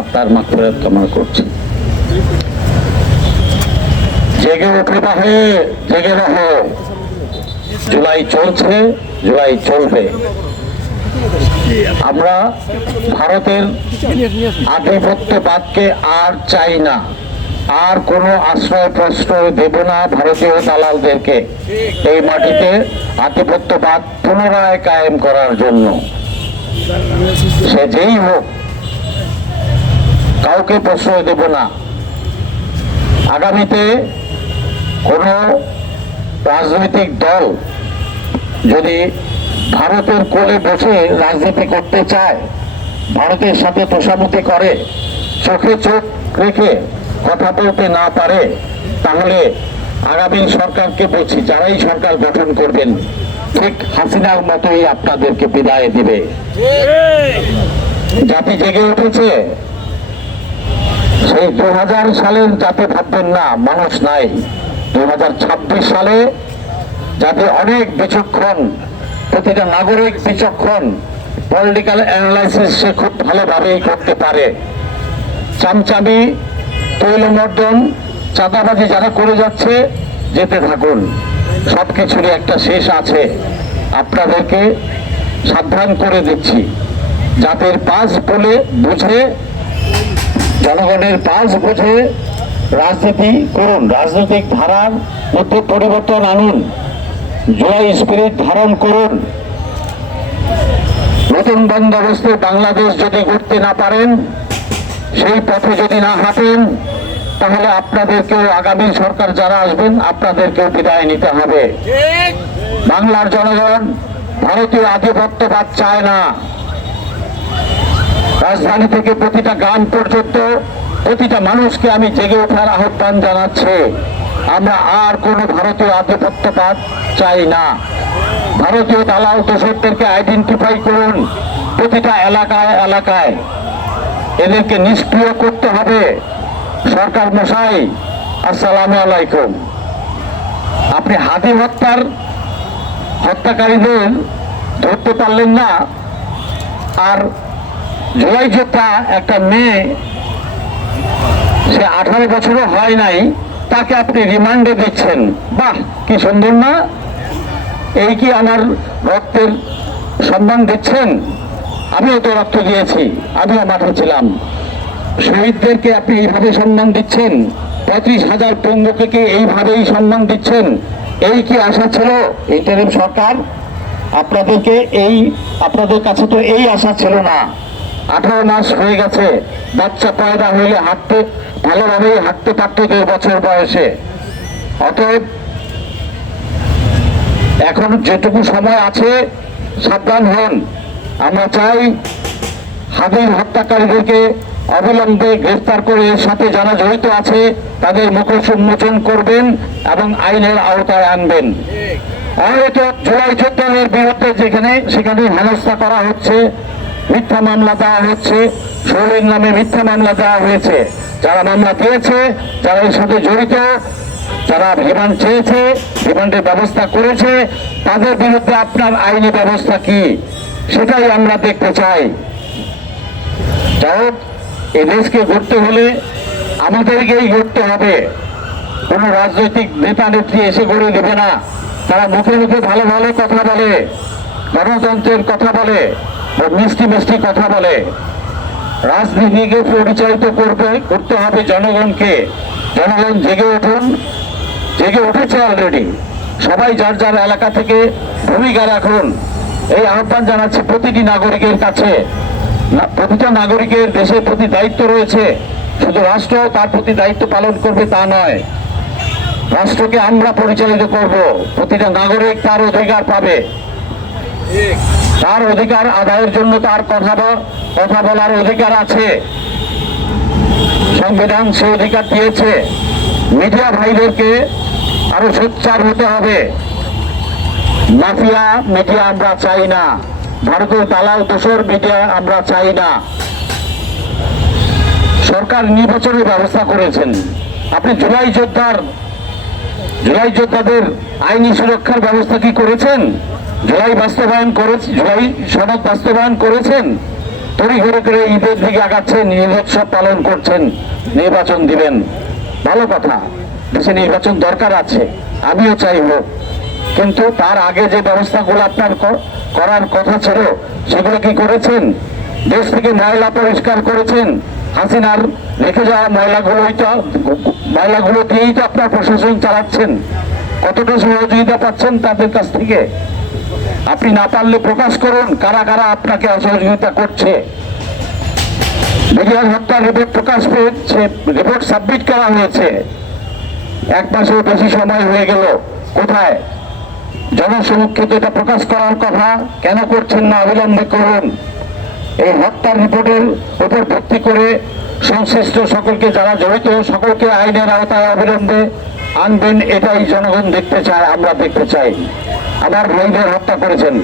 আত্মার মাগফিরাত কামনা করছি। জেগে উঠে তাহে, জেগে রহো, জুলাই চলছে, জুলাই চলবে। আমরা ভারতের আধিপত্যবাদকে আর চাই না, আর কোনো আশ্রয় প্রশ্রয় দেব না ভারতীয় দালালদেরকে এই মাটিতে আধিপত্যবাদ পুনরায় কায়েম করার জন্য। সে যেই হোক, কাউকে প্রশ্রয় দেব না। আগামীতে কোনো রাজনৈতিক দল যদি ভারতের কোলে বসে রাজনীতি করতে চায়, ভারতের সাথে তোষামতি করে, চোখে চোখ রেখে কথা বলতে না পারে, তাহলে আগামী সরকারকে বলছি, যারাই সরকার গঠন করবেন ঠিক হাসিনার মতোই আপনাদেরকে বিদায় দিবে। জাতি জেগে উঠেছে, সেই 2000 সালের যাতে ভাববেন না মানুষ নাই, 2026 সালে যাতে অনেক বিচক্ষণ, প্রতিটা নাগরিক বিচক্ষণ পলিটিক্যাল অ্যানালাইসিস সে খুব ভালোভাবেই করতে পারে। চামচামি, তৈলমর্দন, চাঁদাবাজি যারা করে যাচ্ছে যেতে থাকুন, সবকিছুরই একটা শেষ আছে। আপনাদেরকে সাবধান করে দিচ্ছি, জাতির পাঁচ বলে বুঝে, জনগণের পাঁচ বুঝে রাজনীতি করুন, রাজনৈতিক ধারার মধ্যে পরিবর্তন আনুন, জুলাই স্পিরিট ধারণ করুন। নতুন বন্দোবস্তে বাংলাদেশ যদি গড়তে না পারেন, সেই পথে যদি না হাঁটেন, তাহলে আপনাদেরকেও, আগামী সরকার যারা আসবেন আপনাদেরকেও বিদায় নিতে হবে। বাংলার জনগণ ভারতীয় আধিপত্যবাদ চায় না। রাজধানী থেকে প্রতিটা গ্রাম পর্যন্ত প্রতিটা মানুষকে আমি জেগে ওঠার আহ্বান জানাচ্ছি। আমরা আর কোনো ভারতীয় আধিপত্যবাদ চাই না। ভারতীয় দালাল দোষরদেরকে আইডেন্টিফাই করুন প্রতিটা এলাকায় এলাকায়, এদেরকে নিষ্ক্রিয় করতে হবে। সরকার মশাই, আসসালামু আলাইকুম। আপনি হাদি হত্যাকারীদের ধরতে পারলেন না, আর জুলাই যোদ্ধা একটা মেয়ে, সে 18 বছরও হয় নাই, তাকে আপনি রিমান্ডে দিচ্ছেন। বাহ, কি সুন্দর না? এই কি আমার রক্তের সম্মান দিচ্ছেন? আমিও তো রক্ত দিয়েছি, আমিও মাঠে ছিলাম। শহীদদেরকে আপনি এইভাবে সম্মান দিচ্ছেন, 35,000 পঙ্গুকে এইভাবেই সম্মান দিচ্ছেন। এই কি আশা ছিল ইন্টারিম সরকার? আপনাদের কাছে তো এই আশা ছিল না। 18 মাস হয়ে গেছে, বাচ্চা পয়দা হইলে ভালোভাবেই হাঁটতে পারত 2 বছর বয়সে। অতএব এখন যেটুকু সময় আছে সাবধান হন। আমরা চাই হাদির হত্যাকারীদেরকে অবিলম্বে গ্রেফতার করে এর সাথে যারা জড়িত আছে তাদের মুখোশ উন্মোচন করবেন এবং আইনের আওতায় আনবেন। হয়তো জুলাই যোদ্ধাদের বিরুদ্ধে সেখানে হেনস্থা করা হচ্ছে, মিথ্যা মামলা দেওয়া হচ্ছে, শরীর নামে মিথ্যা মামলা দেওয়া হয়েছে। যারা মামলা দিয়েছে, যারা এর সাথে জড়িত, যারা রিমান্ড চেয়েছে, রিমান্ডের ব্যবস্থা করেছে, তাদের বিরুদ্ধে আপনার আইনি ব্যবস্থা কি সেটাই আমরা দেখতে চাই। যাই হোক, এই দেশকে গড়তে হলে আমাদেরকেই গড়তে হবে। কোনো রাজনৈতিক নেতা নেত্রী এসে গড়ে দেবে না। তারা মুখে মুখে ভালো ভালো কথা বলে, গণতন্ত্রের কথা বলে, মিষ্টি মিষ্টি কথা বলে। রাজনীতিকে পরিচালিত করতে হবে জনগণকে। জনগণ জেগে উঠুন, জেগে উঠেছে অলরেডি। সবাই যার যার এলাকা থেকে ভূমিকা রাখুন, এই আহ্বান জানাচ্ছি প্রতিটি নাগরিকের কাছে। প্রতিটা নাগরিকের দেশের প্রতি দায়িত্ব রয়েছে। শুধু রাষ্ট্র তার প্রতি দায়িত্ব পালন করবে তা নয়, রাষ্ট্রকে আমরা পরিচালিত করব। প্রতিটা নাগরিক তার অধিকার পাবে, তার অধিকার আদায়ের জন্য তার কথা বলার অধিকার আছে। সংবিধান সে অধিকার দিয়েছে। মিডিয়া ভাইদেরকে আরো সোচ্চার হতে হবে। মাফিয়া মিডিয়া আমরা চাই না, ভারতীয় দালাল দোষর মিডিয়া আমরা চাই না। সরকার নির্বাচনের ব্যবস্থা করেছেন। আপনি জুলাই যোদ্ধাদের আইনি সুরক্ষার ব্যবস্থা কি করেছেন? জুলাই সনদ বাস্তবায়ন করেছেন? তড়িঘড়ি করে ঈদের দিকে আগাচ্ছেন, ঈদ উৎসব পালন করছেন, নির্বাচন দিবেন। ভালো কথা, দেশে নির্বাচন দরকার আছে, আমিও চাইব। কিন্তু তার আগে যে ব্যবস্থাগুলো আপনার করার কথা ছিল সেগুলো কি করেছেন? দেশ থেকে ময়লা পরিষ্কার করেছেন। হাসিনার রেখে যাওয়া ময়লাগুলো দিয়েই তো আপনার প্রশাসন চালাচ্ছেন। কতটা সহযোগিতা পাচ্ছেন তাদের কাছ থেকে? আপনি না পারলে প্রকাশ করুন কারা কারা আপনাকে অসহযোগিতা করছে। মিডিয়ার হত্যার রিপোর্ট প্রকাশ পেয়েছে, রিপোর্ট সাবমিট করা হয়েছে, 1 মাসের বেশি সময় হয়ে গেল। কোথায়? জনসমক্ষে এটা প্রকাশ করার কথা কেন করছেন না? অবিলম্বে করুন। এই হত্যার রিপোর্টের উপর ভিত্তি করে সংশ্লিষ্ট সকলকে, যারা জড়িত সকলকে আইনের আওতায় অবিলম্বে আনবেন। এটাই জনগণ দেখতে চায়, আমরা দেখতে চাই। আমার ভাইদের হত্যা করেছেন,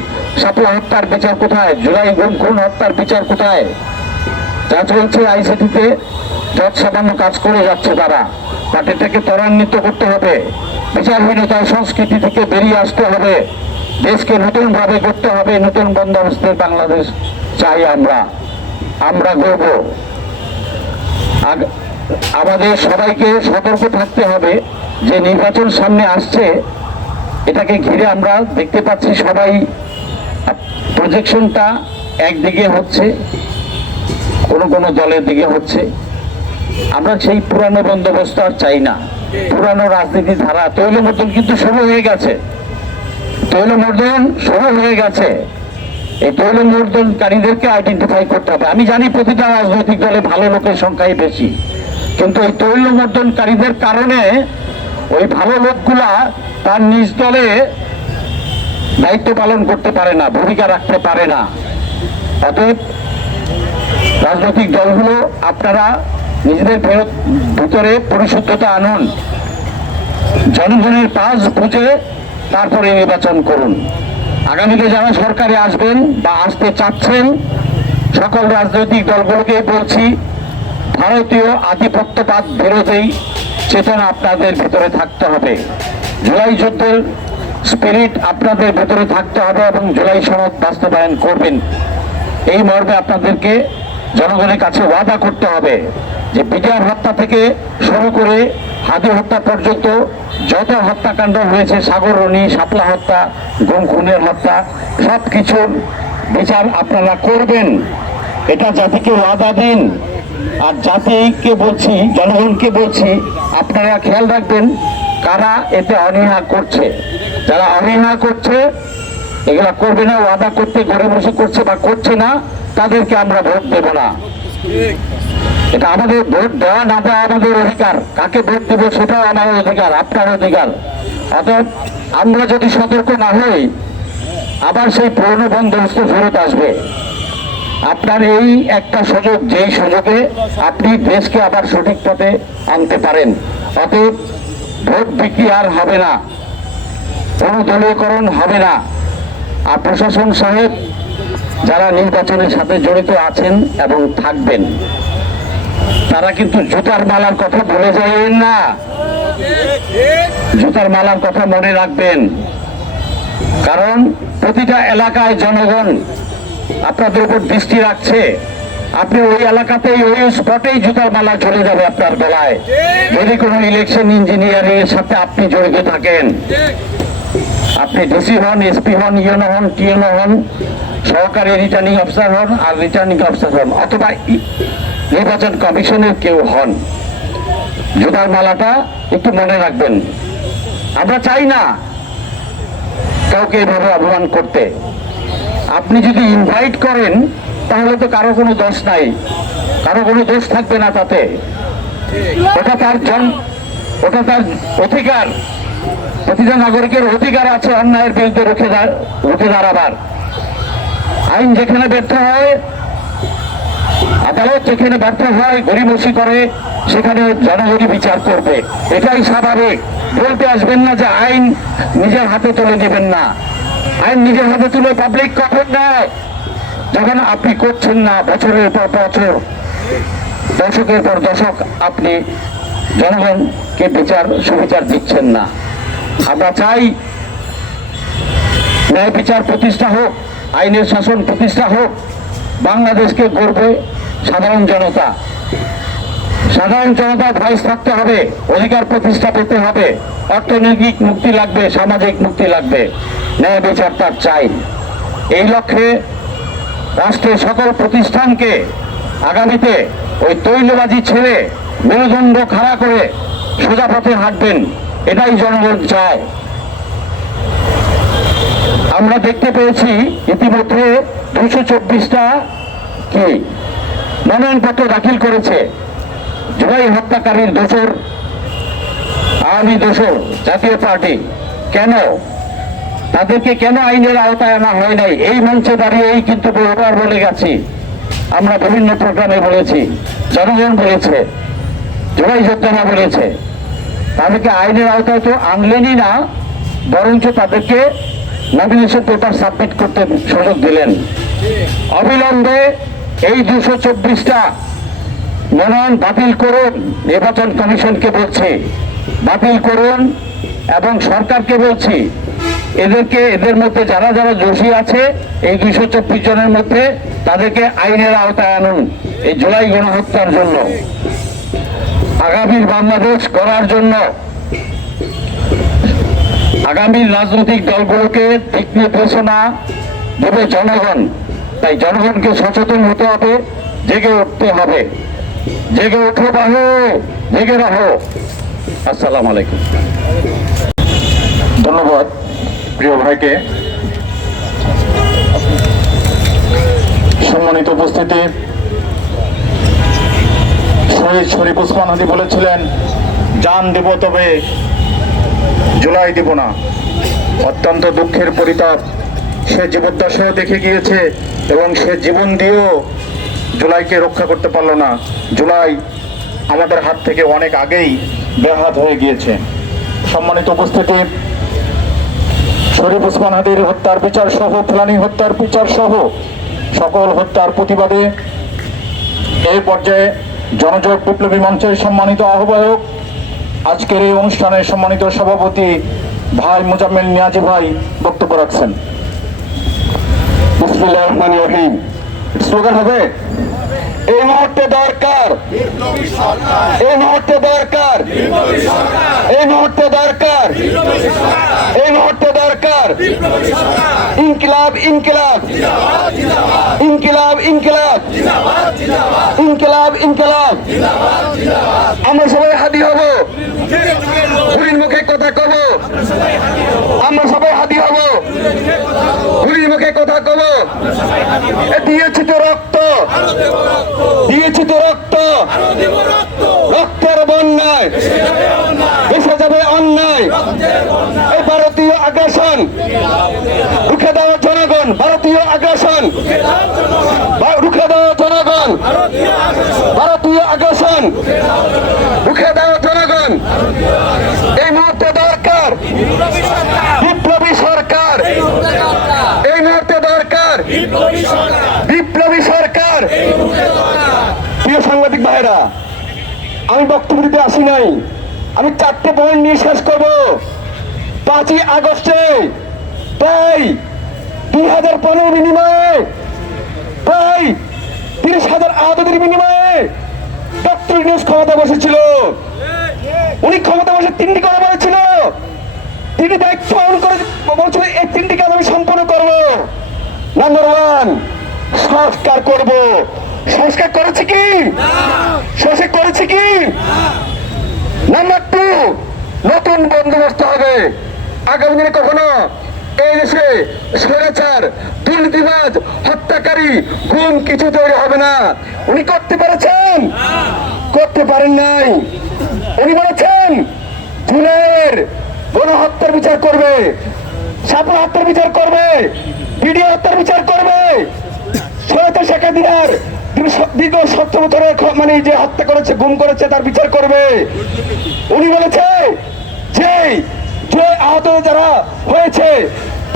সাপুয়া হত্যার বিচার কোথায়? জুলাই খুন হত্যার বিচার কোথায়? যা চলছে আইসিটিতে যত সামান্য কাজ করে যাচ্ছে তারা। পার্টিটাকে ত্বরান্বিত করতে হবে, বিচারহীনতার সংস্কৃতি থেকে বেরিয়ে আসতে হবে, দেশকে নতুনভাবে করতে হবে, নতুন বন্দোবস্তের বাংলাদেশ চাই আমরা গর্ব। আমাদের সবাইকে সতর্ক থাকতে হবে যে নির্বাচন সামনে আসছে, এটাকে ঘিরে আমরা দেখতে পাচ্ছি সবাই প্রজেকশনটা একদিকে হচ্ছে, কোনো দলের দিকে হচ্ছে। আমরা সেই পুরানো বন্দোবস্ত আর চাই না। পুরানো রাজনীতি ধারা তৈলমর্দন কিন্তু শুরু হয়ে গেছে, এই তৈলমর্দনকারীদেরকে আইডেন্টিফাই করতে হবে। আমি জানি প্রতিটা রাজনৈতিক দলে ভালো লোকের সংখ্যাই বেশি, কিন্তু এই তৈলমর্দনকারীদের কারণে ওই ভালো লোকগুলা তার নিজ দলে দায়িত্ব পালন করতে পারে না, ভূমিকা রাখতে পারে না। অতএব রাজনৈতিক দলগুলো আপনারা নিজেদের ভিতরে পরিশুদ্ধতা আনুন, জনগণের পাশ বুঝে তারপরে নির্বাচন করুন। আগামীতে যারা সরকারে আসবেন বা আসতে চাচ্ছেন, সকল রাজনৈতিক দলগুলোকে বলছি, ভারতীয় আধিপত্যবাদ বিরোধী চেতনা আপনাদের ভিতরে থাকতে হবে, জুলাই যুদ্ধের স্পিরিট আপনাদের ভিতরে থাকতে হবে এবং জুলাই সনদ বাস্তবায়ন করবেন। এই মর্মে আপনাদেরকে জনগণের কাছে ওয়াদা করতে হবে যে বিডিআর হত্যা থেকে শুরু করে হাদি হত্যা পর্যন্ত যত হত্যাকাণ্ড হয়েছে, সাগররণী, শাপলা হত্যা, গুম খুনের হত্যা, সব কিছুর বিচার আপনারা করবেন। এটা জাতিকে ওয়াদা দিন। আর জাতিকে বলছি, জনগণকে বলছি, আপনারা খেয়াল রাখবেন কারা এতে অনীহা করছে। যারা অনীহা করছে, এগুলা করবে না, ওয়াদা করতে ঘরে বসে করছে বা করছে না, তাদেরকে আমরা ভোট দেব না। এটা আমাদের ভোট দেওয়া না দেওয়া আমাদের অধিকার, কাকে ভোট দেব সেটাও আমার অধিকার, আপনার অধিকার। অতএব আমরা যদি সতর্ক না হই, আবার সেই পুরনো বন্দোবস্ত ফেরত আসবে। আপনার এই একটা সুযোগ, যেই সুযোগে আপনি দেশকে আবার সঠিক পথে আনতে পারেন। অতএব ভোট বিক্রি আর হবে না, কোনো দলীয়করণ হবে না। আর প্রশাসন সাহেব যারা নির্বাচনের সাথে জড়িত আছেন এবং থাকবেন, তারা কিন্তু জুতার মালার কথা ভুলে যাবেন না, জুতার মালার কথা মনে রাখবেন। কারণ প্রতিটা এলাকায় জনগণ আপনাদের উপর দৃষ্টি রাখছে। আপনি ওই এলাকাতেই, ওই স্পটেই জুতার মালা চলে যাবে আপনার গলায়, যদি কোনো ইলেকশন ইঞ্জিনিয়ারিং এর সাথে আপনি জড়িত থাকেন। আপনি ডিসি হন, এসপি হন, ইউনো হন, টিএনও হন, সহকারী রিটার্নিং অফিসার হন, আর রিটার্নিং অফিসার হন, অথবা নির্বাচন কমিশনের কেউ হন, জুতার মালাটা একটু মনে রাখবেন। আমরা চাই না কাউকে এভাবে অপমান করতে। আপনি যদি ইনভাইট করেন তাহলে তো কারো কোনো দোষ নাই, কারো কোনো দোষ থাকবে না তাতে। ওটা তার অধিকার, প্রতিটা নাগরিকের অধিকার আছে অন্যায়ের বিরুদ্ধে রুখে দাঁড়াবার। আইন যেখানে ব্যর্থ হয়, আদালত যেখানে ব্যর্থ হয়, গড়িমসি করে, সেখানে জনগণই বিচার করবে। এটাই স্বাভাবিক। বলতে আসবেন না যে আইন নিজের হাতে তুলে নেবেন না। আইন নিজের হাতে তুলে পাবলিক কখন নেয়? যখন আপনি করছেন না, বছরের পর বছর, দশকের পর দশক আপনি জনগণকে সুবিচার দিচ্ছেন না। আমরা চাই ন্যায় বিচার প্রতিষ্ঠা হোক, আইনের শাসন প্রতিষ্ঠা হোক, বাংলাদেশকে গড়বে সাধারণ জনতা। সাধারণ জনতার ভয়েস থাকতে হবে, অধিকার প্রতিষ্ঠা পেতে হবে, অর্থনৈতিক মুক্তি লাগবে, সামাজিক মুক্তি লাগবে, ন্যায় বিচার তার চাই। এই লক্ষ্যে রাষ্ট্রের সকল প্রতিষ্ঠানকে আগামীতে ওই তৈলবাজি ছেড়ে মেরুদণ্ড খাড়া করে সোজা পথে হাঁটবেন, এটাই জনগণ চায়। আমরা দেখতে পেয়েছি ইতিমধ্যে 224টা কি মনোনয়নপত্র দাখিল করেছে জুলাই হত্যাকারীর দোসর, আওয়ামী দোসর জাতীয় পার্টি। কেন তাদেরকে কেন আইনের আওতায় আনা হয় নাই? এই মঞ্চে দাঁড়িয়েই কিন্তু বহুবার বলে গেছি, আমরা বিভিন্ন প্রোগ্রামে বলেছি, জনগণ বলেছে, জুলাই যোদ্ধারা বলেছে। তাদেরকে আইনের আওতায় তো আনলেনই না, বরঞ্চ তাদেরকে নমিনেশন পেপার সাবমিট করতে সুযোগ দিলেন। অবিলম্বে এই 224টা মনোনয়ন বাতিল করুন। নির্বাচন কমিশনকে বলছি বাতিল করুন, এবং সরকারকে বলছি এদের মধ্যে যারা যারা দোষী আছে এই 224 জনের মধ্যে তাদেরকে আইনের আওতায় আনুন এই জুলাই গণহত্যার জন্য। আগামীর বাংলাদেশ গড়ার জন্য আগামী রাজনৈতিক দলগুলোকে দিক নির্দেশনা দেবে জনগণ। তাই জনগণকে সচেতন হতে হবে, জেগে উঠতে হবে। জেগে উঠো বাহু, জেগে রাখো। আসসালামু আলাইকুম। ধন্যবাদ প্রিয় ভাইকে। সম্মানিত উপস্থিতি, শহীদ শরীফ ওসমান হাদি বলেছিলেন, জান দেব তবে জুলাই দেব না। অত্যন্ত দুঃখের পরিতাপ, সে জীবদ্দশাও দেখে গিয়েছে এবং সে জীবন দিয়েও জুলাইকে রক্ষা করতে পারল না। জুলাই আমাদের হাত থেকে অনেক আগেই বেহাত হয়ে গিয়েছে। সম্মানিত উপস্থিতি, শরীফ ওসমান হাদির হত্যার বিচার সহ, ফেলানী হত্যার বিচার সহ সকল হত্যার প্রতিবাদে এই পর্যায়ে জনজোট বিপ্লবী মঞ্চের সম্মানিত আহ্বায়ক, আজকের এই অনুষ্ঠানের সম্মানিত সভাপতি ভাই মোজাম্মেল নিয়াজি ভাই বক্তব্য রাখছেন। বিসমিল্লাহির রহমানির রহিম। স্লোগান হবে, এই মুহূর্তে দরকার, এই মুহূর্তে দরকার, এই মুহূর্তে দরকার, এই মুহূর্তে দরকার ইনকিলাব, ইনকিলাব, ইনকিলাব, ইনকিলাব, ইনকিলাব, ইনকিলাব। আমরা সবাই হাদি হব, ঘুরির মুখে কথা কব। আমরা সবাই হাদি হব, ঘুরির মুখে কথা কব। দিয়েছি তো রক্ত, দিয়েছি তো রক্ত, রক্তের বন্যায় এসে যাবে অন্যায়। এই ভারতীয় আগ্রাসন রুখে দেওয়া জনগণ, ভারতীয় আগ্রাসন রুখে দেওয়া জনগণ, ভারতীয় আগ্রাসন রুখে দেওয়া জনগণ। এই মুহূর্তে দরকার বিপ্লবী সরকার, এই মুহূর্তে দরকার বিপ্লবী সরকার। প্রিয় সাংবাদিক ভাইরা, আমি বক্তব্য দিতে আসি নাই, আমি 4টে পয়েন্ট নিয়ে শেষ করব। 5ই আগস্টে প্রায় 2015 বিনিময়ে, প্রায় 30,000 আহতদের বিনিময়ে ডক্টর ইউনূস ক্ষমতা বসেছিল। উনি ক্ষমতা বসে 3টি কথা বলেছিল, তিনি দায়িত্ব পালন করে বলছিল এই 3টি কাজ আমি সম্পন্ন করব। নাম্বার 1, সংস্কার করব। সংস্কার করেছে কি? সংস্কার করেছে কি? নাম্বার 2, নতুন বন্দোবস্ত হবে। আগামী দিনে কখনো এই দেশে স্বৈরাচার, দুর্নীতিবাজ, হত্যাকারী, গুম কিছু তৈরি হবে না। উনি করতে পেরেছেন? করতে পারেন নাই। উনি বলেছেন জুলাইয়ের গণহত্যার বিচার করবে, শাপলা হত্যার বিচার করবে, বিডিও হত্যার বিচার করবে, স্বৈরাচার শেখ হাসিনার দীর্ঘ 17 বছরের মানে যে হত্যা করেছে, গুম করেছে তার বিচার করবে। উনি বলেছে যে আহত যারা হয়েছে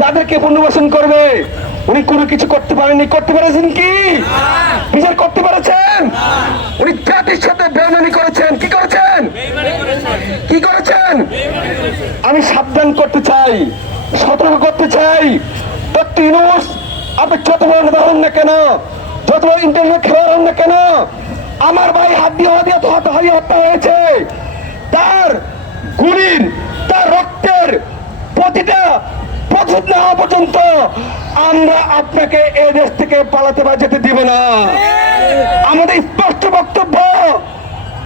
তাদেরকে পুনর্বাসন করবে। উনি কোনো কিছু করতে পারেননি। করতে পেরেছেন কি? বিচার করতে পেরেছেন? উনি জাতির সাথে বেইমানি করেছেন। কি করেছেন? কি করেছেন? আমি সাবধান করতে চাই, সতর্ক করতে চাই। ডক্টর ইউনূস, আপনি যত বড় নেতা হন না কেন, যত বড় ইন্টারনেট খেলোয়াড় হন না কেন, আমার ভাই হাদি হত্যা হয়েছে। তার গুলির, তার রক্তের প্রতিটা প্রতিশোধ না হওয়া পর্যন্ত আমরা আপনাকে এই দেশ থেকে পালাতে বা যেতে দিব না। আমাদের স্পষ্ট বক্তব্য,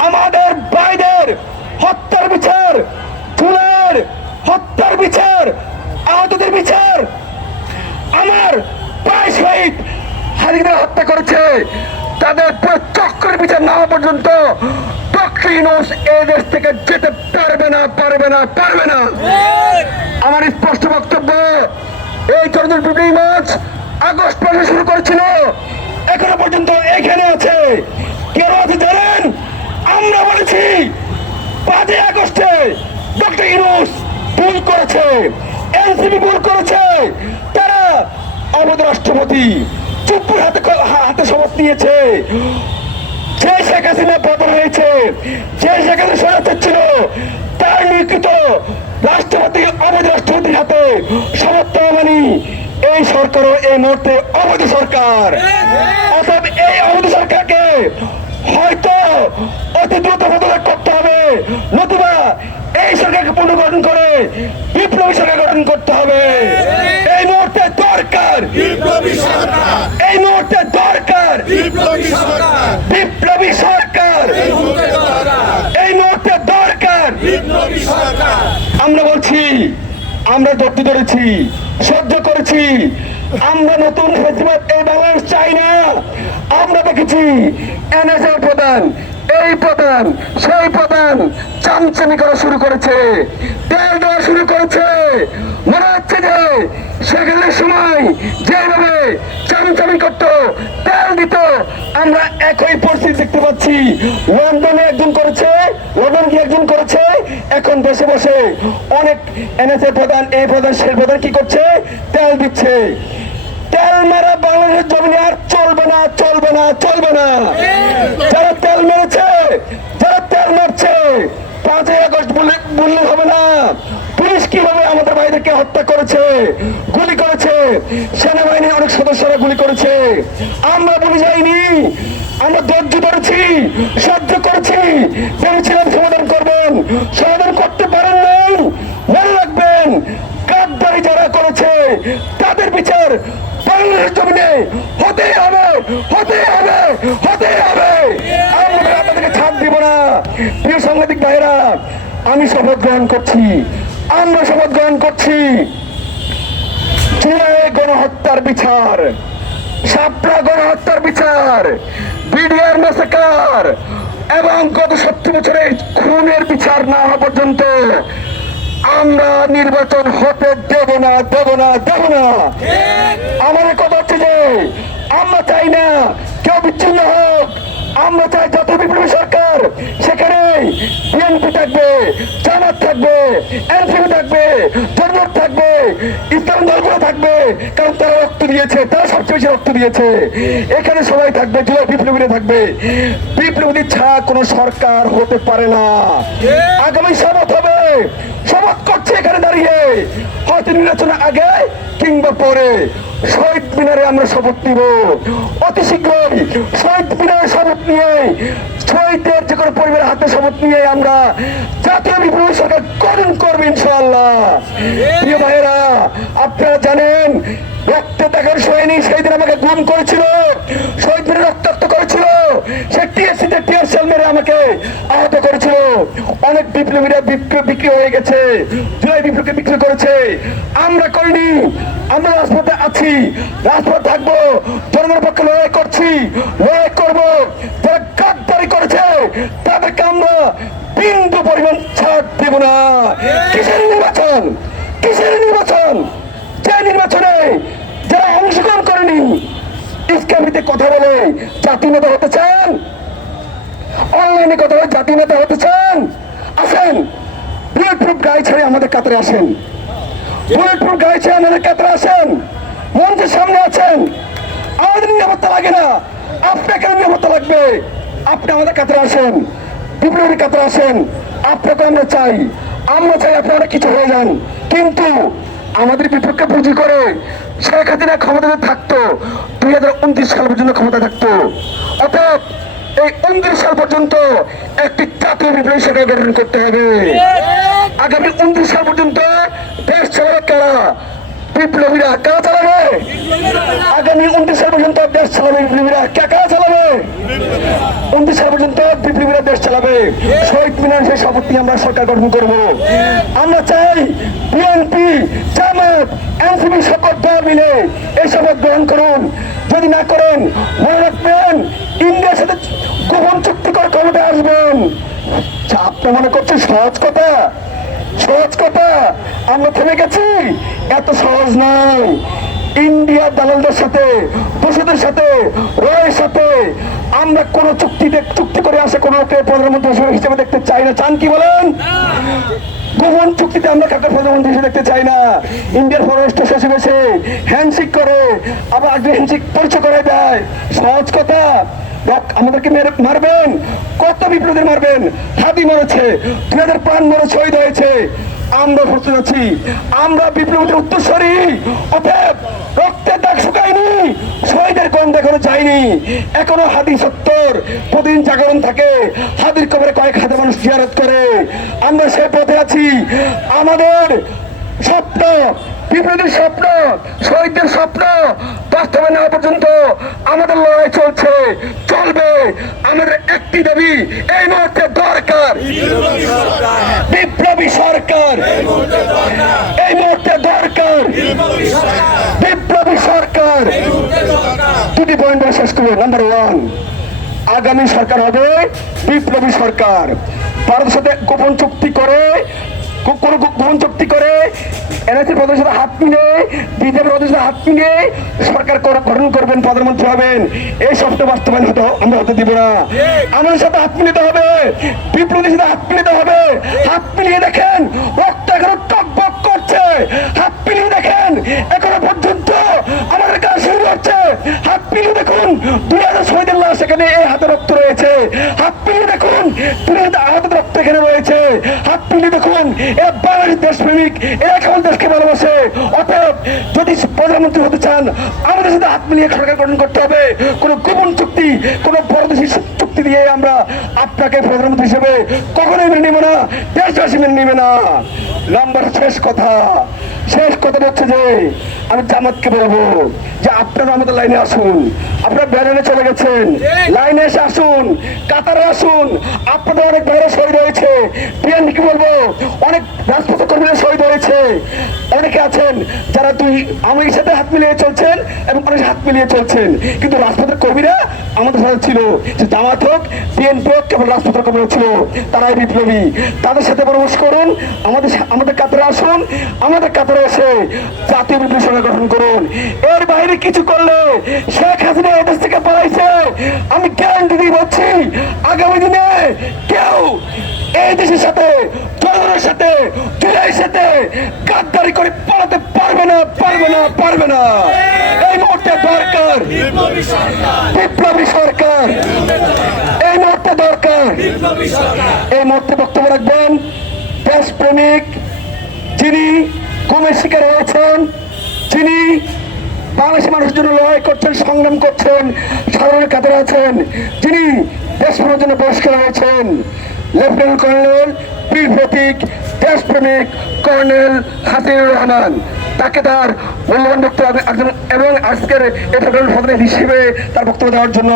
আমাদের ভাইদের হত্যার বিচার, জুলাইয়ের হত্যার বিচার, আহতদের বিচার, আমার প্রায় শহীদ হাদিদের হত্যা করেছে তাদের চক্রের বিচার না হওয়া পর্যন্ত ডক্টর ইউনূস এই দেশ থেকে যেতে পারবে না, পারবে না, পারবে না। আমার স্পষ্ট বক্তব্য, এই চন্দ্র বিপ্লবী মঞ্চ আগস্ট মাসে শুরু করেছিল, এখনো পর্যন্ত এখানে আছে। কেন আছে জানেন? আমরা বলেছি 5ই আগস্টে ডক্টর ইউনূস ভুল করেছে, এনসিপি ভুল করেছে। তারা আমাদের রাষ্ট্রপতি চুপুর হাতে শপথ নিয়েছে যে শেখ হাসিনা পতন হয়েছে, যে শেখ হাসিনা সরাতে ছিল, তার নিয়োজিত রাষ্ট্রপতি অবৈধ রাষ্ট্রপতির হাতে সমর্থন মানি এই সরকারও এই মুহূর্তে অবৈধ সরকার। অর্থাৎ এই অবৈধ সরকারকে হয়তো অতি দ্রুত পদত্যাগ করতে হবে, নতুবা এই সরকারকে পুনর্গঠন করে বিপ্লবী সরকার গঠন করতে হবে। এই মুহূর্তে দরকার এই মুহূর্তে দরকার বিপ্লবী সরকার, এই মুহূর্তে দরকার। আমরা বলছি, আমরা ধৈর্য ধরেছি, সহ্য করেছি, আমরা নতুন ফেসিবাদ এই বাংলাদেশ চাই না। আমরা দেখেছি এনএসএর প্রধান, এই প্রধান, সেই প্রধান চামচামি করা শুরু করেছে, তেল দেওয়া শুরু করেছে। মনে হচ্ছে যে সেখানে সময় যেভাবে চামচামি করতো, তেল দিত, আমরা একই পরিস্থিতি দেখতে পাচ্ছি। লন্ডনে একজন করেছে, লন্ডন কি একজন করেছে, এখন দেশে বসে অনেক এনএসএ প্রধান, এই প্রধান, সেই প্রধান কি করছে, তেল দিচ্ছে। তেল মারা বাংলাদেশের জমিনে আর চলবে না, চলবে না, চলবে না। যারা তেল মেরেছে, যারা তেল মারছে, 5ই আগস্ট বললে হবে না। পুলিশ কিভাবে আমাদের ভাইদেরকে হত্যা করেছে, গুলি করেছে, সেনাবাহিনীর অনেক সদস্যরা গুলি করেছে, আমরা বলে যাইনি। আমরা ধৈর্য ধরেছি, সহ্য করেছি, ভেবেছিলাম সমাধান করবেন, সমাধান করতে পারেন নাই। মনে রাখবেন, গাদ্দারি যারা করেছে তাদের বিচার বাংলাদেশের জমিনে হতেই হবে, হতেই হবে, হতেই হবে। আমরা আপনাদেরকে ছাড় দিব না। প্রিয় সাংবাদিক ভাইয়েরা, আমি শপথ গ্রহণ করছি, আমরা শপথ গ্রহণ করছি, জুলাই গণহত্যার বিচার, শাপলা গণহত্যার বিচার, বিডিআর ম্যাসাকার এবং গত 70 বছরের খুনের বিচার না হওয়া পর্যন্ত আমরা নির্বাচন হতে দেব না, দেব না, দেব না। আমাদের কথা হচ্ছে যে আমরা চাই না কেউ বিচ্ছিন্ন হোক, আমরা চাই জাতীয় বিপ্লবী সরকার, সেখানে বিএনপি থাকবে, জামাত থাকবে, এনসিপি থাকবে, জনমত থাকবে, ইসলাম দলগুলো থাকবে, কারণ তারা রক্ত দিয়েছে, তারা সবচেয়ে বেশি রক্ত দিয়েছে। এখানে সবাই থাকবে, জুলাই বিপ্লবীরা থাকবে। বিপ্লবী ছাড়া কোনো সরকার হতে পারে না। আগামী শপথ হবে, শপথ করছে এখানে দাঁড়িয়ে, হয়তো নির্বাচনের আগে কিংবা পরে। শহীদ মিনারে আমরা শপথ নিব অতি শীঘ্রই। শহীদ মিনারে শপথ নিয়ে, শহীদদের যে কোনো পরিবারের হাতে শপথ নিয়ে আমরা জাতীয় বিপ্লবী সরকার গঠন করবো ইনশাআল্লাহ। প্রিয় ভাইয়েরা, আপনারা জানেন রক্তে দেখার সৈনিক সেদিন আমাকে গুম করেছিল, শহীদ মিনারে রক্তাক্ত করেছিল, সে টিএসসিতে টিয়ার সেল মেরে আমাকে আহত করেছিল। অনেক বিপ্লবীরা বিক্রি হয়ে গেছে, জুলাই বিপ্লবকে বিক্রি করেছে। আমরা করিনি, আমরা রাজপথে আছি, রাজপথ থাকবো, জনগণের পক্ষে লড়াই করছি, লড়াই করবো। যারা গাদ্দারি করেছে তাদেরকে আমরা বিন্দু পরিমাণ ছাড় দেব না। কিসের নির্বাচন, কিসের নির্বাচন? যে নির্বাচনে যারা অংশগ্রহণ করেনি, ইসলামীতে কথা বলে জাতি নেতা হতে চান, অনলাইনে কথা বলে জাতি নেতা হতে চান, আসেন, বুলেট প্রুফ গাড়ি ছেড়ে আমাদের কাতারে আসেন, বুলেট প্রুফ গাড়ি ছেড়ে আমাদের কাতারে আসেন, মঞ্চের সামনে আছেন। আমাদের নিরাপত্তা লাগে না, আপনাকে নিরাপত্তা লাগবে। আপনি আমাদের কাতারে আসেন, বিপ্লবীর কাতারে আসেন, আপনাকে আমরা চাই। আমরা চাই আপনি অনেক কিছু হয়ে যান, কিন্তু আমাদের বিপক্ষে পুঁজি করে শেখ হাসিনা ক্ষমতাতে থাকতো, 2029 সাল পর্যন্ত ক্ষমতা থাকতো। অর্থাৎ এই 29 সাল পর্যন্ত একটি জাতীয় বিপ্লবী সরকার গঠন করতে হবে। আগামী 29 সাল পর্যন্ত দেশ চালাবে কারা? বিপ্লবীরা। কারা চালাবে? আগামী 29 সাল পর্যন্ত দেশ চালাবে বিপ্লবীরা। কারা চালাবে? 29 সাল পর্যন্ত বিপ্লবীরা দেশ চালাবে। শহীদ মিনার সেই শপথ নিয়ে আমরা সরকার গঠন করব। আমরা চাই বিএনপি, জামাত, এনসিপি সকল দল মিলে এই শপথ গ্রহণ করুন। যদি না করেন, মনে রাখবেন ইন্ডিয়ার সাথে গোপন চুক্তি করে ক্ষমতায় আসবেন। আপনি মনে করছেন সহজ কথা? সহজ কথা? আমরা থেমে গেছি? এত সহজ নয়। ইন্ডিয়ার দালালদের সাথে, দোষীদের সাথে, রয়ের সাথে আমরা কোন চুক্তি করে আসে কোন লোককে প্রধানমন্ত্রী হিসেবে দেখতে চাই না। চান কি বলেন? গোপন চুক্তিতে আমরা কাউকে প্রধানমন্ত্রী হিসেবে দেখতে চাই না। ইন্ডিয়ার পররাষ্ট্র সচিব এসে হ্যান্ডশেক করে আবার আগে হ্যান্ডশেক পরিচয় করে দেয়। সহজ কথা, আমাদেরকে মারবেন, কত বিপ্লবীদের মারবেন? হাতি মরেছে, 2000 প্রাণ মরে শহীদ হয়েছে। আমরা প্রস্তুত আছি, আমরা বিপ্লবীদের উত্তরসূরি। অতএব রক্তের দাগ শুকায়নি, শহীদের গন্ধ এখনো যায়নি। এখনো হাদি 70 প্রতিদিন জাগরণ থাকে, হাদির কবরে কয়েক হাজার মানুষ জিয়ারত করে। আমরা সে পথে আছি। আমাদের স্বপ্ন, বিপ্লবীদের স্বপ্ন, শহীদদের স্বপ্ন বাস্তবায়ন হওয়া পর্যন্ত আমাদের লড়াই চলছে, চলবে। আমাদের একটি দাবি এই মুহূর্তে দরকার, বিপ্লবী সরকার। এই মুহূর্তে দরকার বিপ্লবী সরকার। দুটি পয়েন্ট শেষ করবো। নাম্বার 1, আগামী সরকার হবে বিপ্লবী সরকার। ভারতের সাথে গোপন চুক্তি করে, কোনো গোপন চুক্তি করে এনআরসির প্রধানের সাথে হাত মিলে, বিজেপির প্রধানের সাথে হাত মিলে সরকার গঠন করবেন, প্রধানমন্ত্রী হবেন। এই স্বপ্ন বাস্তবায়ন আমরা হতে দিব না। আমাদের সাথে হাত মিলিতে হবে, বিপ্লবীদের সাথে হাত মিলিতে হবে। হাত মিলিয়ে দেখেন, রক্ত এখনো টকবক করছে। হাত মিলিয়ে দেখেন, এখনো পর্যন্ত আমাদের কাজ শুরু হচ্ছে। হাত মিলিয়ে দেখুন, 2000 শহীদের লাশ এখানে, এই হাতে রক্ত রয়েছে। হাত মিলিয়ে দেখুন, 2000 আহত রক্ত এখানে রয়েছে। হাত মিলিয়ে দেখুন, এরা বাংলাদেশ দেশপ্রেমিক, এরা কেবল দেশকে ভালোবাসে। অতএব যদি প্রধানমন্ত্রী হতে চান, আমাদের সাথে হাত মিলিয়ে সরকার গঠন করতে হবে। কোনো গোপন চুক্তি, কোনো পরদেশী চুক্তি দিয়ে আমরা আপনাকে প্রধানমন্ত্রী হিসেবে কখনোই মেনে নেব না, দেশবাসী মেনে নেবে না। নাম্বার শেষ কথা হচ্ছে যে আমি জামাতকে বলবো যে আপনারা আমাদের লাইনে আসুন। আপনারা ব্যানারে চলে গেছেন, লাইনে এসে আসুন, কাতারে আসুন। আপনাদের অনেক বাইরে শহীদ হয়েছে। বিএনপিকে বলবো, অনেক রাজপথ কর্মীরা শহীদ হয়েছে। অনেকে আছেন যারা আমাদের সাথে হাত মিলিয়ে চলছেন এবং অনেক হাত মিলিয়ে চলছেন, কিন্তু রাজপথের কর্মীরা আমাদের সাথে ছিল। যে জামাত হোক, বিএনপি হোক, কেবল রাজপথের কর্মীরা ছিল, তারাই বিপ্লবী। তাদের সাথে পরামর্শ করুন, আমাদের কাতারে আসুন, আমাদের কাতারে এসে জাতীয় বিপ্লবী সরকার গঠন করুন। এর বাইরে কিছু করলে শেখ হাসিনা এদেশ থেকে পালাইছে। আমি গ্যারান্টি দিয়ে বলছি, আগামী দিনে কেউ এই দেশের সাথে, জনগণের সাথে, জুলাইয়ের সাথে গাদ্দারি করে পালাতে পারবে না, পারবে না, পারবে না। এই মুহূর্তে দরকার বিপ্লবী সরকার। এই মুহূর্তে দরকার। এই মুহূর্তে বক্তব্য রাখবেন দেশপ্রেমিক, যিনি গুমের শিকার হয়েছেন, যিনি বাংলাদেশের মানুষের জন্য লড়াই করছেন, সংগ্রাম করছেন, সাধারণের কাতারে আছেন, যিনি দেশপ্রেমের জন্য পুরস্কার হয়েছেন, লেফটেন্যান্ট কর্নেল বীর প্রতীক দেশপ্রেমিক কর্নেল হাসিনুর রহমান। তাকে তার মূল্যবান বক্তব্য এবং আজকের এটা প্রধান হিসেবে তার বক্তব্য দেওয়ার জন্য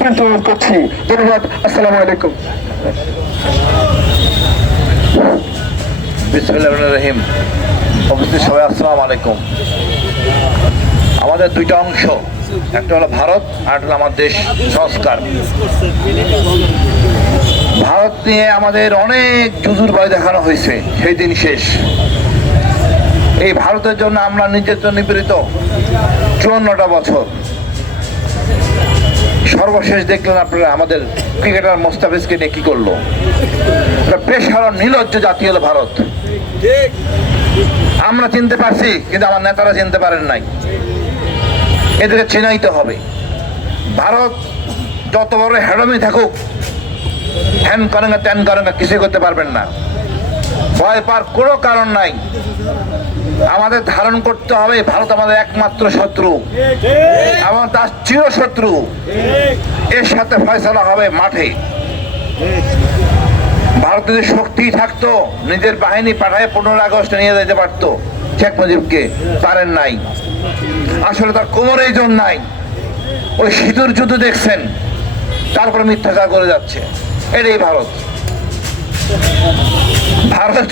অনুরোধ করছি। ধন্যবাদ। আসসালামু আলাইকুম। বিসমিল্লাহির রহিম। উপস্থিত সবাই আসসালামু আলাইকুম। আমাদের দুইটা অংশ, একটা হলো ভারত আর একটা হলো আমার দেশ সংস্কার। ভারত নিয়ে আমাদের অনেক জুজুর ভয় দেখানো হয়েছে, সেই দিন শেষ। এই ভারতের জন্য আমরা নির্যাতন নিপীড়িত 54টা বছর। সর্বশেষ দেখলেন আপনারা আমাদের ক্রিকেটার মোস্তাফিজকে নিয়ে কি করলো। পেশার নির্লজ্জ জাতি হলো ভারত। আমরা চিনতে পারছি, কিন্তু আমার নেতারা চিনতে পারেন নাই। এদেরকে চিনাইতে হবে। ভারত যত বড় হেডমি থাকুক, হ্যান করেন না ত্যান করেন না, কিছুই করতে পারবেন না। ভয় পাওয়ার কোনো কারণ নাই। আমাদের ধারণ করতে হবে ভারত আমাদের একমাত্র শত্রু এবং তার চিরশত্রু। এর সাথে ফয়সালা হবে মাঠে। ভারত যদি শক্তি থাকতো, নিজের বাহিনী পাঠায় 15 আগস্টে নিয়ে যেতে পারতো শেখ মুজিবকে, পারেন নাই। আসলে তার কোমরেই জোর নাই। ওই সিঁদুর যুদ্ধ দেখছেন, তারপরে মিথ্যাচার করে যাচ্ছে। এটাই ভারত। ভারত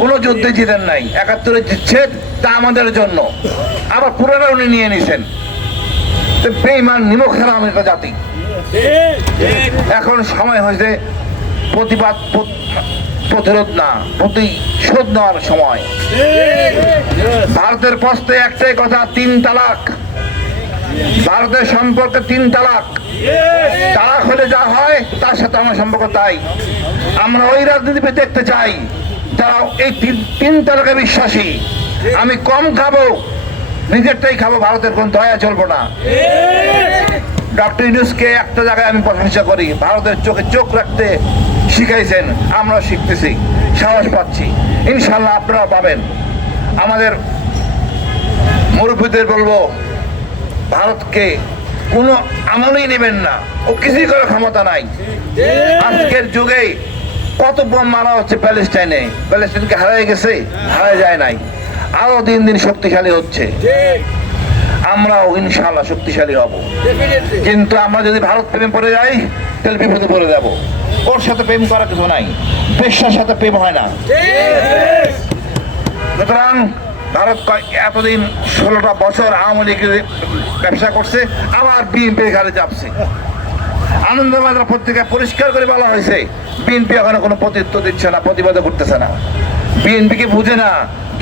কোনো যুদ্ধে জিতেন নাই, 71-এ জিতছে, তা আমাদের জন্য। আবার পুরোটা উনি নিয়ে নিছেন। বেঈমান নিমক ছাড়া আমি একটা জাতি। এখন সময় হয়েছে প্রতিবাদ, প্রতিরোধ না, প্রতিশোধ নেওয়ার সময়। ভারতের প্রশ্নে একটাই কথা, 3 তালাক। ভারতের সম্পর্কে 3 তালাক। তালাক হলে যা হয়, তার সাথে আমার সম্পর্ক তাই। আমরা ওই রাজনীতি দেখতে চাই যারা এই তিন তারকা বিশ্বাসী, আমি কম খাবো, নিজেরটাই খাবো, ভারতের কোন দয়া চলবো না। ডক্টর ইউনূসকে একটা জায়গায় আমি প্রশংসা করি, ভারতের চোখে চোখ রাখতে শিখাইছেন, আমরা শিখতেছি, সাহস পাচ্ছি, ইনশাল্লাহ আপনারা পাবেন। আমাদের মুরব্বীদের বলবো, ভারতকে কোনো আমলেই নেবেন না, ও কিছুই করার ক্ষমতা নাই। আজকের যুগে কত বোম মারা হচ্ছে প্যালেস্টাইনে, প্যালেস্টাইনকে হারাই গেছে? হারাই যায় নাই, আরো দিন দিন শক্তিশালী হচ্ছে। আমরাও ইনশাআল্লাহ শক্তিশালী হব, কিন্তু আমরা যদি ভারত প্রেমে পড়ে যাই তাহলে বিপদে পড়ে যাব। ওর সাথে প্রেম করার কিছু নাই, পেশার সাথে প্রেম হয় না। সুতরাং ভারত এতদিন 16টা বছর আওয়ামী লীগের ব্যবসা করছে, আবার বিএনপির ঘাড়ে চাপছে। আনন্দবাজার পত্রিকায় পরিষ্কার করে বলা হয়েছে, বিএনপি এখনো কোনো প্রত্যুত্তর দিচ্ছে না, প্রতিবাদ করতেছে না। বিএনপি কি বুঝে না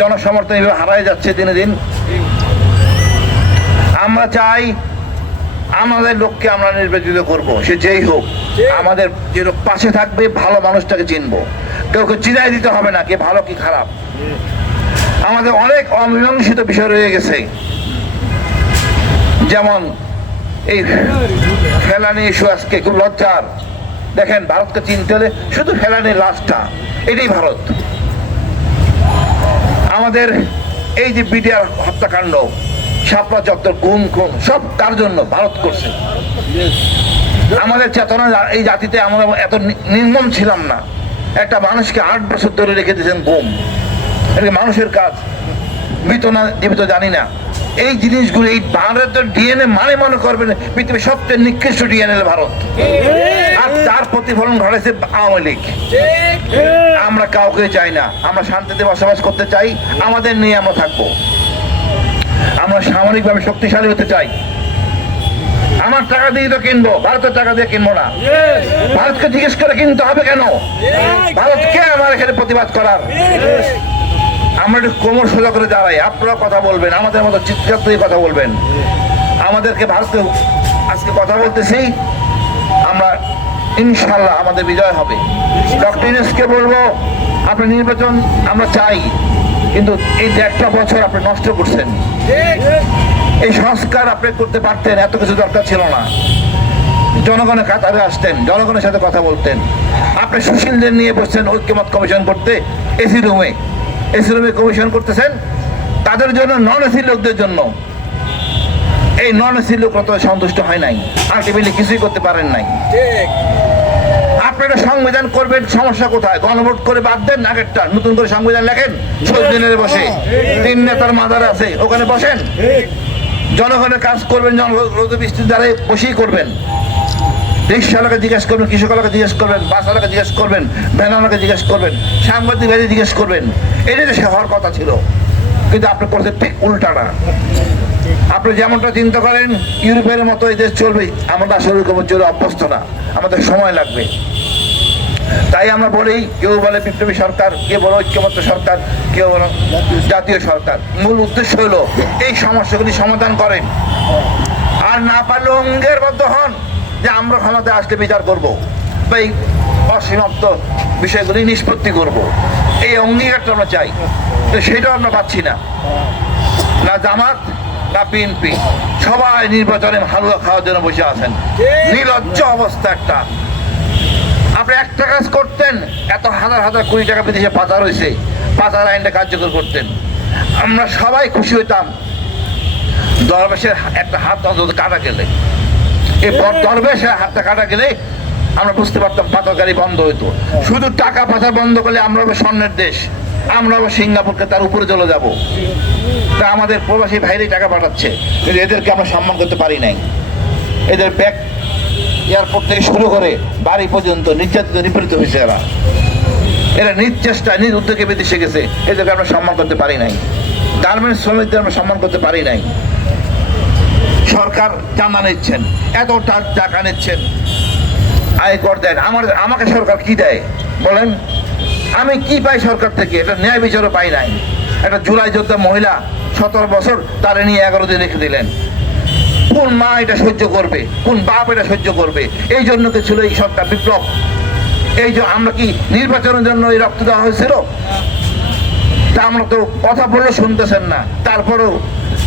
জনসমর্থন এভাবে হারাই যাচ্ছে দিনে দিন? আমরা চাই আমাদের লোককে আমরা নির্বাচিত করব, সে যেই হোক, আমাদের যে লোক পাশে থাকবে, ভালো মানুষটাকে চিনবো, কেউকে চিনাই দিতে হবে না কে ভালো কি খারাপ। আমাদের অনেক অমীমাংসিত বিষয় রয়ে গেছে, যেমন এই ফেলানি ইস্যু আজকে খুব লজ্জার। দেখেন, ভারতকে চিনতে হলে শুধু ফেলানির লাশটা, এটাই ভারত। আমাদের এই যে বিডিআর হত্যাকাণ্ড, শাপলা চত্বর, গুম খুন, সব তার জন্য ভারত করছে। আমাদের চেতনা, এই জাতিতে আমরা এত নির্মম ছিলাম না। একটা মানুষকে 8 বছর ধরে রেখে দিয়েছেন গুম, এটা মানুষের কাজ? মৃত না জীবিত জানি না। এই জিনিসগুলো, এই ভারতের ডিএনএ মানে মনে করবেন পৃথিবীর সবচেয়ে নিকৃষ্ট ডিএনএ ভারত, আর তার প্রতিফলন ঘটেছে আওয়ামী লীগ। আমরা কাউকে চাই না, আমরা শান্তিতে বসবাস করতে চাই, আমাদের নিয়ে আমরা থাকবো। আমরা সামরিকভাবে শক্তিশালী হতে চাই। আমার টাকা দিয়ে তো কিনবো, ভারতের টাকা দিয়ে কিনবো না। ভারতকে জিজ্ঞেস করে কিনতে হবে কেন? ভারতকে আমার এখানে প্রতিবাদ করার? আমরা একটু কোমর সোজা করে দাঁড়াই, আপনারা কথা বলবেন, আমাদের মতো চিৎকার দিয়ে কথা বলবেন। আমাদেরকে ভারতকে আজকে কথা বলতেছি, আমরা ইনশাল্লাহ আমাদের বিজয় হবে। ডক্টর ইউনূসকে বলবো, আপনার নির্বাচন আমরা চাই, কিন্তু এই 1.5 বছর আপনি নষ্ট করছেন। এই সংস্কার আপনি করতে পারতেন, এত কিছু দরকার ছিল না। জনগণের কাতারে আসতেন, জনগণের সাথে কথা বলতেন। আপনি সুশীলদের নিয়ে বসছেন ঐক্যমত কমিশন করতে, এসি রুমে কমিশন করতেছেন তাদের জন্য, নন এসি লোকদের জন্য। এই নন এসি লোকরা তো সন্তুষ্ট হয় নাই, আলটিমেটলি কিছুই করতে পারেন নাই। আপনারা সংবিধান করবেন, সমস্যা কোথায়? গণভোট করে বাদ দেন, আগেরটা নতুন করে সংবিধান লেখেন, 14 দিনের বসে 3 নেতার মাদার আছে, ওখানে বসেন, জনগণের কাজ করবেন, রোদ বৃষ্টির দ্বারা বসেই করবেন। রিক্সাওয়ালাকে জিজ্ঞেস করবেন, কৃষকওয়ালাকে জিজ্ঞেস করবেন, বাসওয়ালাকে জিজ্ঞেস করবেন, ভ্যানওয়ালাকে জিজ্ঞেস করবেন, সাংবাদিক ভাইদের জিজ্ঞেস করবেন। এটাই তো হওয়ার কথা ছিল, কিন্তু আপনি করতে ঠিক উল্টাটা। আপনি যেমনটা চিন্তা করেন ইউরোপের মতো এই দেশ চলবে, আমরা আসলে চলে অভ্যস্ত না, আমাদের সময় লাগবে। তাই আমরা বলি, কেউ বলে বিপ্লবী সরকার, কেউ বলে ঐক্যমত্য সরকার, কেউ বলে জাতীয় সরকার। মূল উদ্দেশ্য হলো এই সমস্যাগুলি সমাধান করেন, আর না পারলে অঙ্গীকারবদ্ধ হন যে আমরা ক্ষমতায় আসলে বিচার করব, বা এই অসমাপ্ত বিষয়গুলি নিষ্পত্তি করব। এই অঙ্গীকারটা আমরা চাই, তো সেটাও আমরা পাচ্ছি না। না জামাত না বিএনপি, সবাই নির্বাচনে হালুয়া খাওয়ার জন্য বসে আছেন। নির্লজ্জ অবস্থা একটা। আপনি একটা কাজ করতেন, এত হাজার হাজার কোটি টাকা বিদেশে পাচার হয়েছে, পাচার আইনটা কার্যকর করতেন, আমরা সবাই খুশি হইতাম। দরবেশের একটা হাত অন্তত কাটা গেলে, এই দরবেশের হাতটা কাটা গেলে আমরা বুঝতে পারতাম পাচারকারী বন্ধ হইতো। শুধু টাকা পাচার বন্ধ করলে আমরা স্বর্ণের দেশ, আমরা সিঙ্গাপুরকে তার উপরে চলে যাব। তা আমাদের প্রবাসী ভাইরাই টাকা পাঠাচ্ছে, কিন্তু এদেরকে আমরা সম্মান করতে পারি নাই। এদের ব্যাগ এয়ারপোর্ট থেকে শুরু করে বাড়ি পর্যন্ত নির্যাতিত নিপীড়িত হয়েছে। এরা নিজ চেষ্টায় নিজ উদ্যোগে বিদেশে গেছে, এদেরকে আমরা সম্মান করতে পারি নাই। গার্মেন্টস শ্রমিকদের আমরা সম্মান করতে পারি নাই। সরকার চাঁদা নিচ্ছেন, এত টাকা নিচ্ছেন, আয়কর দেন। আমাকে সরকার কি দেয় বলেন? আমি কি পাই সরকার থেকে? এটা ন্যায় বিচারও পাই নাই। একটা জুলাই যোদ্ধা মহিলা 17 বছর, তারা নিয়ে 11 দিন রেখে দিলেন। কোন মা এটা সহ্য করবে? কোন বাপ এটা সহ্য করবে? এই জন্য তো ছিল এই সরকার বিপ্লব। এই যে আমরা কি নির্বাচনের জন্য এই রক্ত দেওয়া হয়েছিল? তা আমরা তো কথা বললে শুনতেছেন না। তারপরেও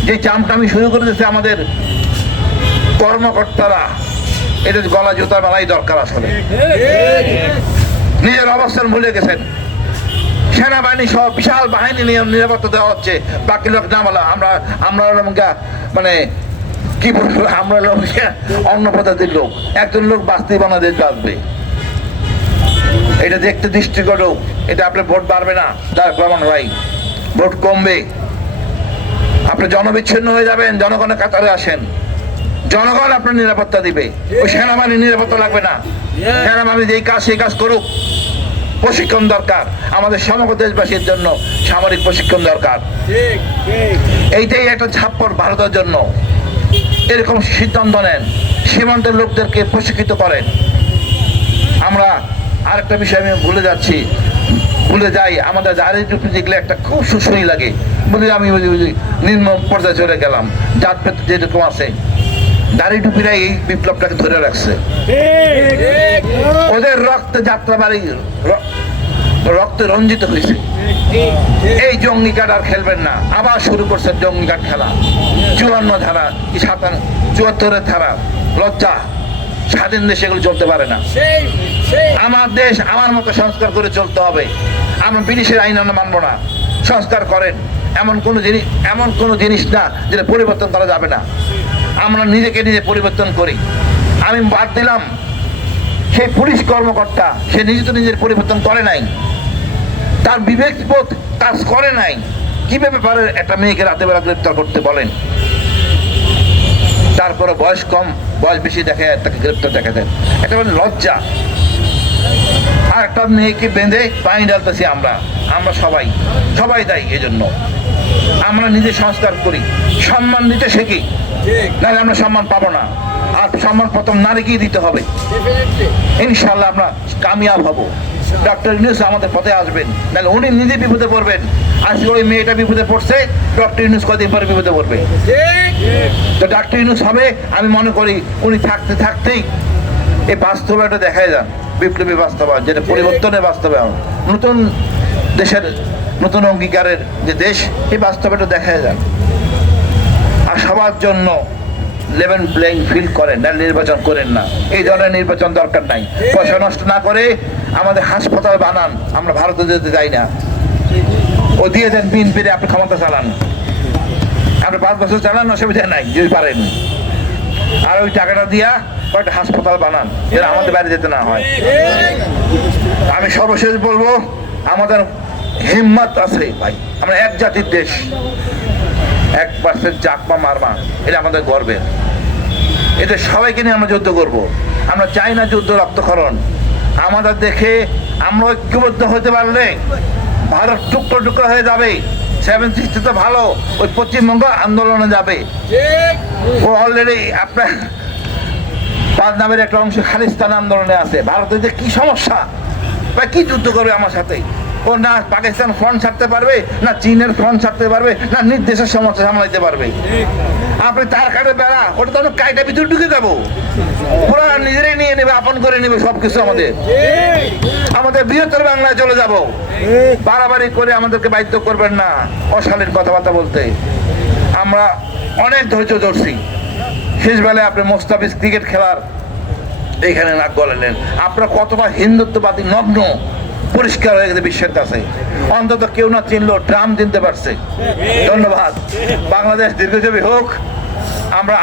যে চামটামি শুরু করে দিয়েছে আমাদের কর্মকর্তারা, এটা গলা জুতা মেলাই দরকার। আসলে নিজের অবস্থান ভুলে গেছেন। সেনাবাহিনী সহ বিশাল বাহিনী নিয়ে নিরাপত্তা দেওয়া হচ্ছে, বাকি লোক না বলা। আমরা মানে কি বলবো, আমরা লোক অন্য প্রজাতির লোক। একজন লোক বাঁচতে বাংলাদেশ বাঁচবে, এটা দেখতে দৃষ্টিকটু। এটা আপনার ভোট বাড়বে না, তার প্রমাণ ভাই। ভোট কমবে, আপনি জনবিচ্ছিন্ন হয়ে যাবেন। জনগণের কাতারে আসেন, জনগণ আপনার নিরাপত্তা দিবে। ওই সেনাবাহিনীর নিরাপত্তা লাগবে না। সেনাবাহিনী যেই কাজ সেই কাজ করুক। প্রশিক্ষণ দরকার আমাদের সমগ্র দেশবাসীর জন্য, সামরিক প্রশিক্ষণ দরকার। এইটাই একটা ঝাপ্পড় ভারতের জন্য। এরকম সিদ্ধান্ত নেন, সীমান্তের লোকদেরকে প্রশিক্ষিত করেন। আমরা আরেকটা বিষয় আমি ভুলে যাই, আমাদের দাড়ি টুপি দেখলে একটা খুব সুসই লাগে, বলি আমি নিম্ন পর্যায়ে চলে গেলাম। জাত পেতে যেরকম আছে, দাড়ি টুপিরা এই বিপ্লবটাকে ধরে রাখছে। ওদের রক্তে যাত্রাবাড়ি রক্তে রঞ্জিত হয়েছে। এই জঙ্গি কার্ড আর খেলবেন না। আবার শুরু করছে জঙ্গি কার্ড খেলা। 54 ধারা কি 74 ধারা, লজ্জা। স্বাধীন দেশে এগুলো চলতে পারে না। আমার দেশ আমার মতো সংস্কার করে চলতে হবে। আমরা ব্রিটিশের আইন আমরা মানবো না। সংস্কার করেন, এমন কোনো জিনিস না যেটা পরিবর্তন করা যাবে না। আমরা নিজেকে নিজে পরিবর্তন করি। আমি বাদ দিলাম সেই পুলিশ কর্মকর্তা, সে নিজে তো নিজের পরিবর্তন করে নাই, তার বিবেকবোধ কাজ করে নাই। কিভাবে পারে একটা মেয়েকে রাতে বেলা গ্রেপ্তার করতে বলেন? তারপরে বয়স কম, বয়স বেশি দেখে তাকে গ্রেপ্তার দেখা দেন। এটা মানে লজ্জা। আর একটা মেয়েকে বেঁধে পানি ডালতেছি আমরা সবাই দায়ী। এই জন্য আমরা নিজে সংস্কার করি, সম্মান দিতে শিখি, নাহলে আমরা সম্মান পাবো না। আর সম্মান প্রথম নারীকেই দিতে হবে। ইনশাল্লাহ আমরা কামিয়াব হব। ডক্টর ইউনূস আমাদের পথে আসবেন, নাহলে উনি নিজে বিপদে পড়বেন। আজকে ওই মেয়েটা বিপদে পড়ছে, ডক্টর ইউনূস কদিন পরে বিপদে পড়বে। তো ডক্টর ইউনূস হবে, আমি মনে করি উনি থাকতেই এই বাস্তবতা দেখায় যান, বিপ্লবী বাস্তবায়ন, যেটা পরিবর্তনের বাস্তবায়ন, নতুন দেশের নতুন অঙ্গীকারের যে দেশ, এই বাস্তবতা দেখায় যান। আর সবার জন্য লেভেল প্লেইং ফিল্ড করেন, না নির্বাচন করেন না। এই ধরনের নির্বাচন দরকার নাই। পয়সা নষ্ট না করে আমাদের হাসপাতাল বানান। আমরা ভারতে যেতে চাই না। ও দিয়ে দেন বিএনপিতে, আপনি ক্ষমতা চালান, আপনি 5 বছর চালান, অসুবিধা নাই যদি পারেন। আর ওই টাকাটা দিয়া কয়েকটা হাসপাতাল বানান, যেটা আমাদের বাইরে যেতে না হয়। আমি সর্বশেষ বলবো, আমাদের হিম্মত আছে ভাই। আমরা এক জাতির দেশ, 1% চাকমা মারমা, এটা আমাদের গর্বের। এদের সবাইকে নিয়ে আমরা যুদ্ধ করব। আমরা চাই না যুদ্ধ, রক্তক্ষরণ। আমাদের দেখে আমরা ঐক্যবদ্ধ হতে পারলে ভারত টুকরো টুকরো হয়ে যাবে। 760 তো ভালো, ওই পশ্চিমবঙ্গ আন্দোলনে যাবে। ও অলরেডি আপনার পাঁচনামের একটা অংশ খালিস্তান আন্দোলনে আছে। ভারতের যে কি সমস্যা বা কি যুদ্ধ করবে আমার সাথে? ও না পাকিস্তান ফ্রন্ট ছাড়তে পারবে, না চীনের ফ্রন্ট ছাড়তে পারবে, না নিজ দেশের সমস্যা সামলাইতে পারবে। আপনি তার কাটে বেড়া, ওটা তো কাইটা ভিতরে ঢুকে যাবো। ওরা নিজেরাই নিয়ে নেবে, আপন করে নেবে সবকিছু। আমাদের বৃহত্তর বাংলায় চলে যাব। বাড়াবাড়ি করে আমাদেরকে বাধ্য করবেন না অশালীন কথাবার্তা বলতে। আমরা অনেক ধৈর্য ধরছি। শেষ বেলায় আপনি মোস্তাফিজ ক্রিকেট খেলার এইখানে নাক গলালেন। আপনারা কতটা হিন্দুত্ববাদী নগ্ন পরিষ্কার হয়ে গেছে বিশ্বের কাছে। অন্তত কেউ না চিনলো, ট্রাম্প চিনতে পারছে। ধন্যবাদ। বাংলাদেশ দীর্ঘজীবী হোক। আমরা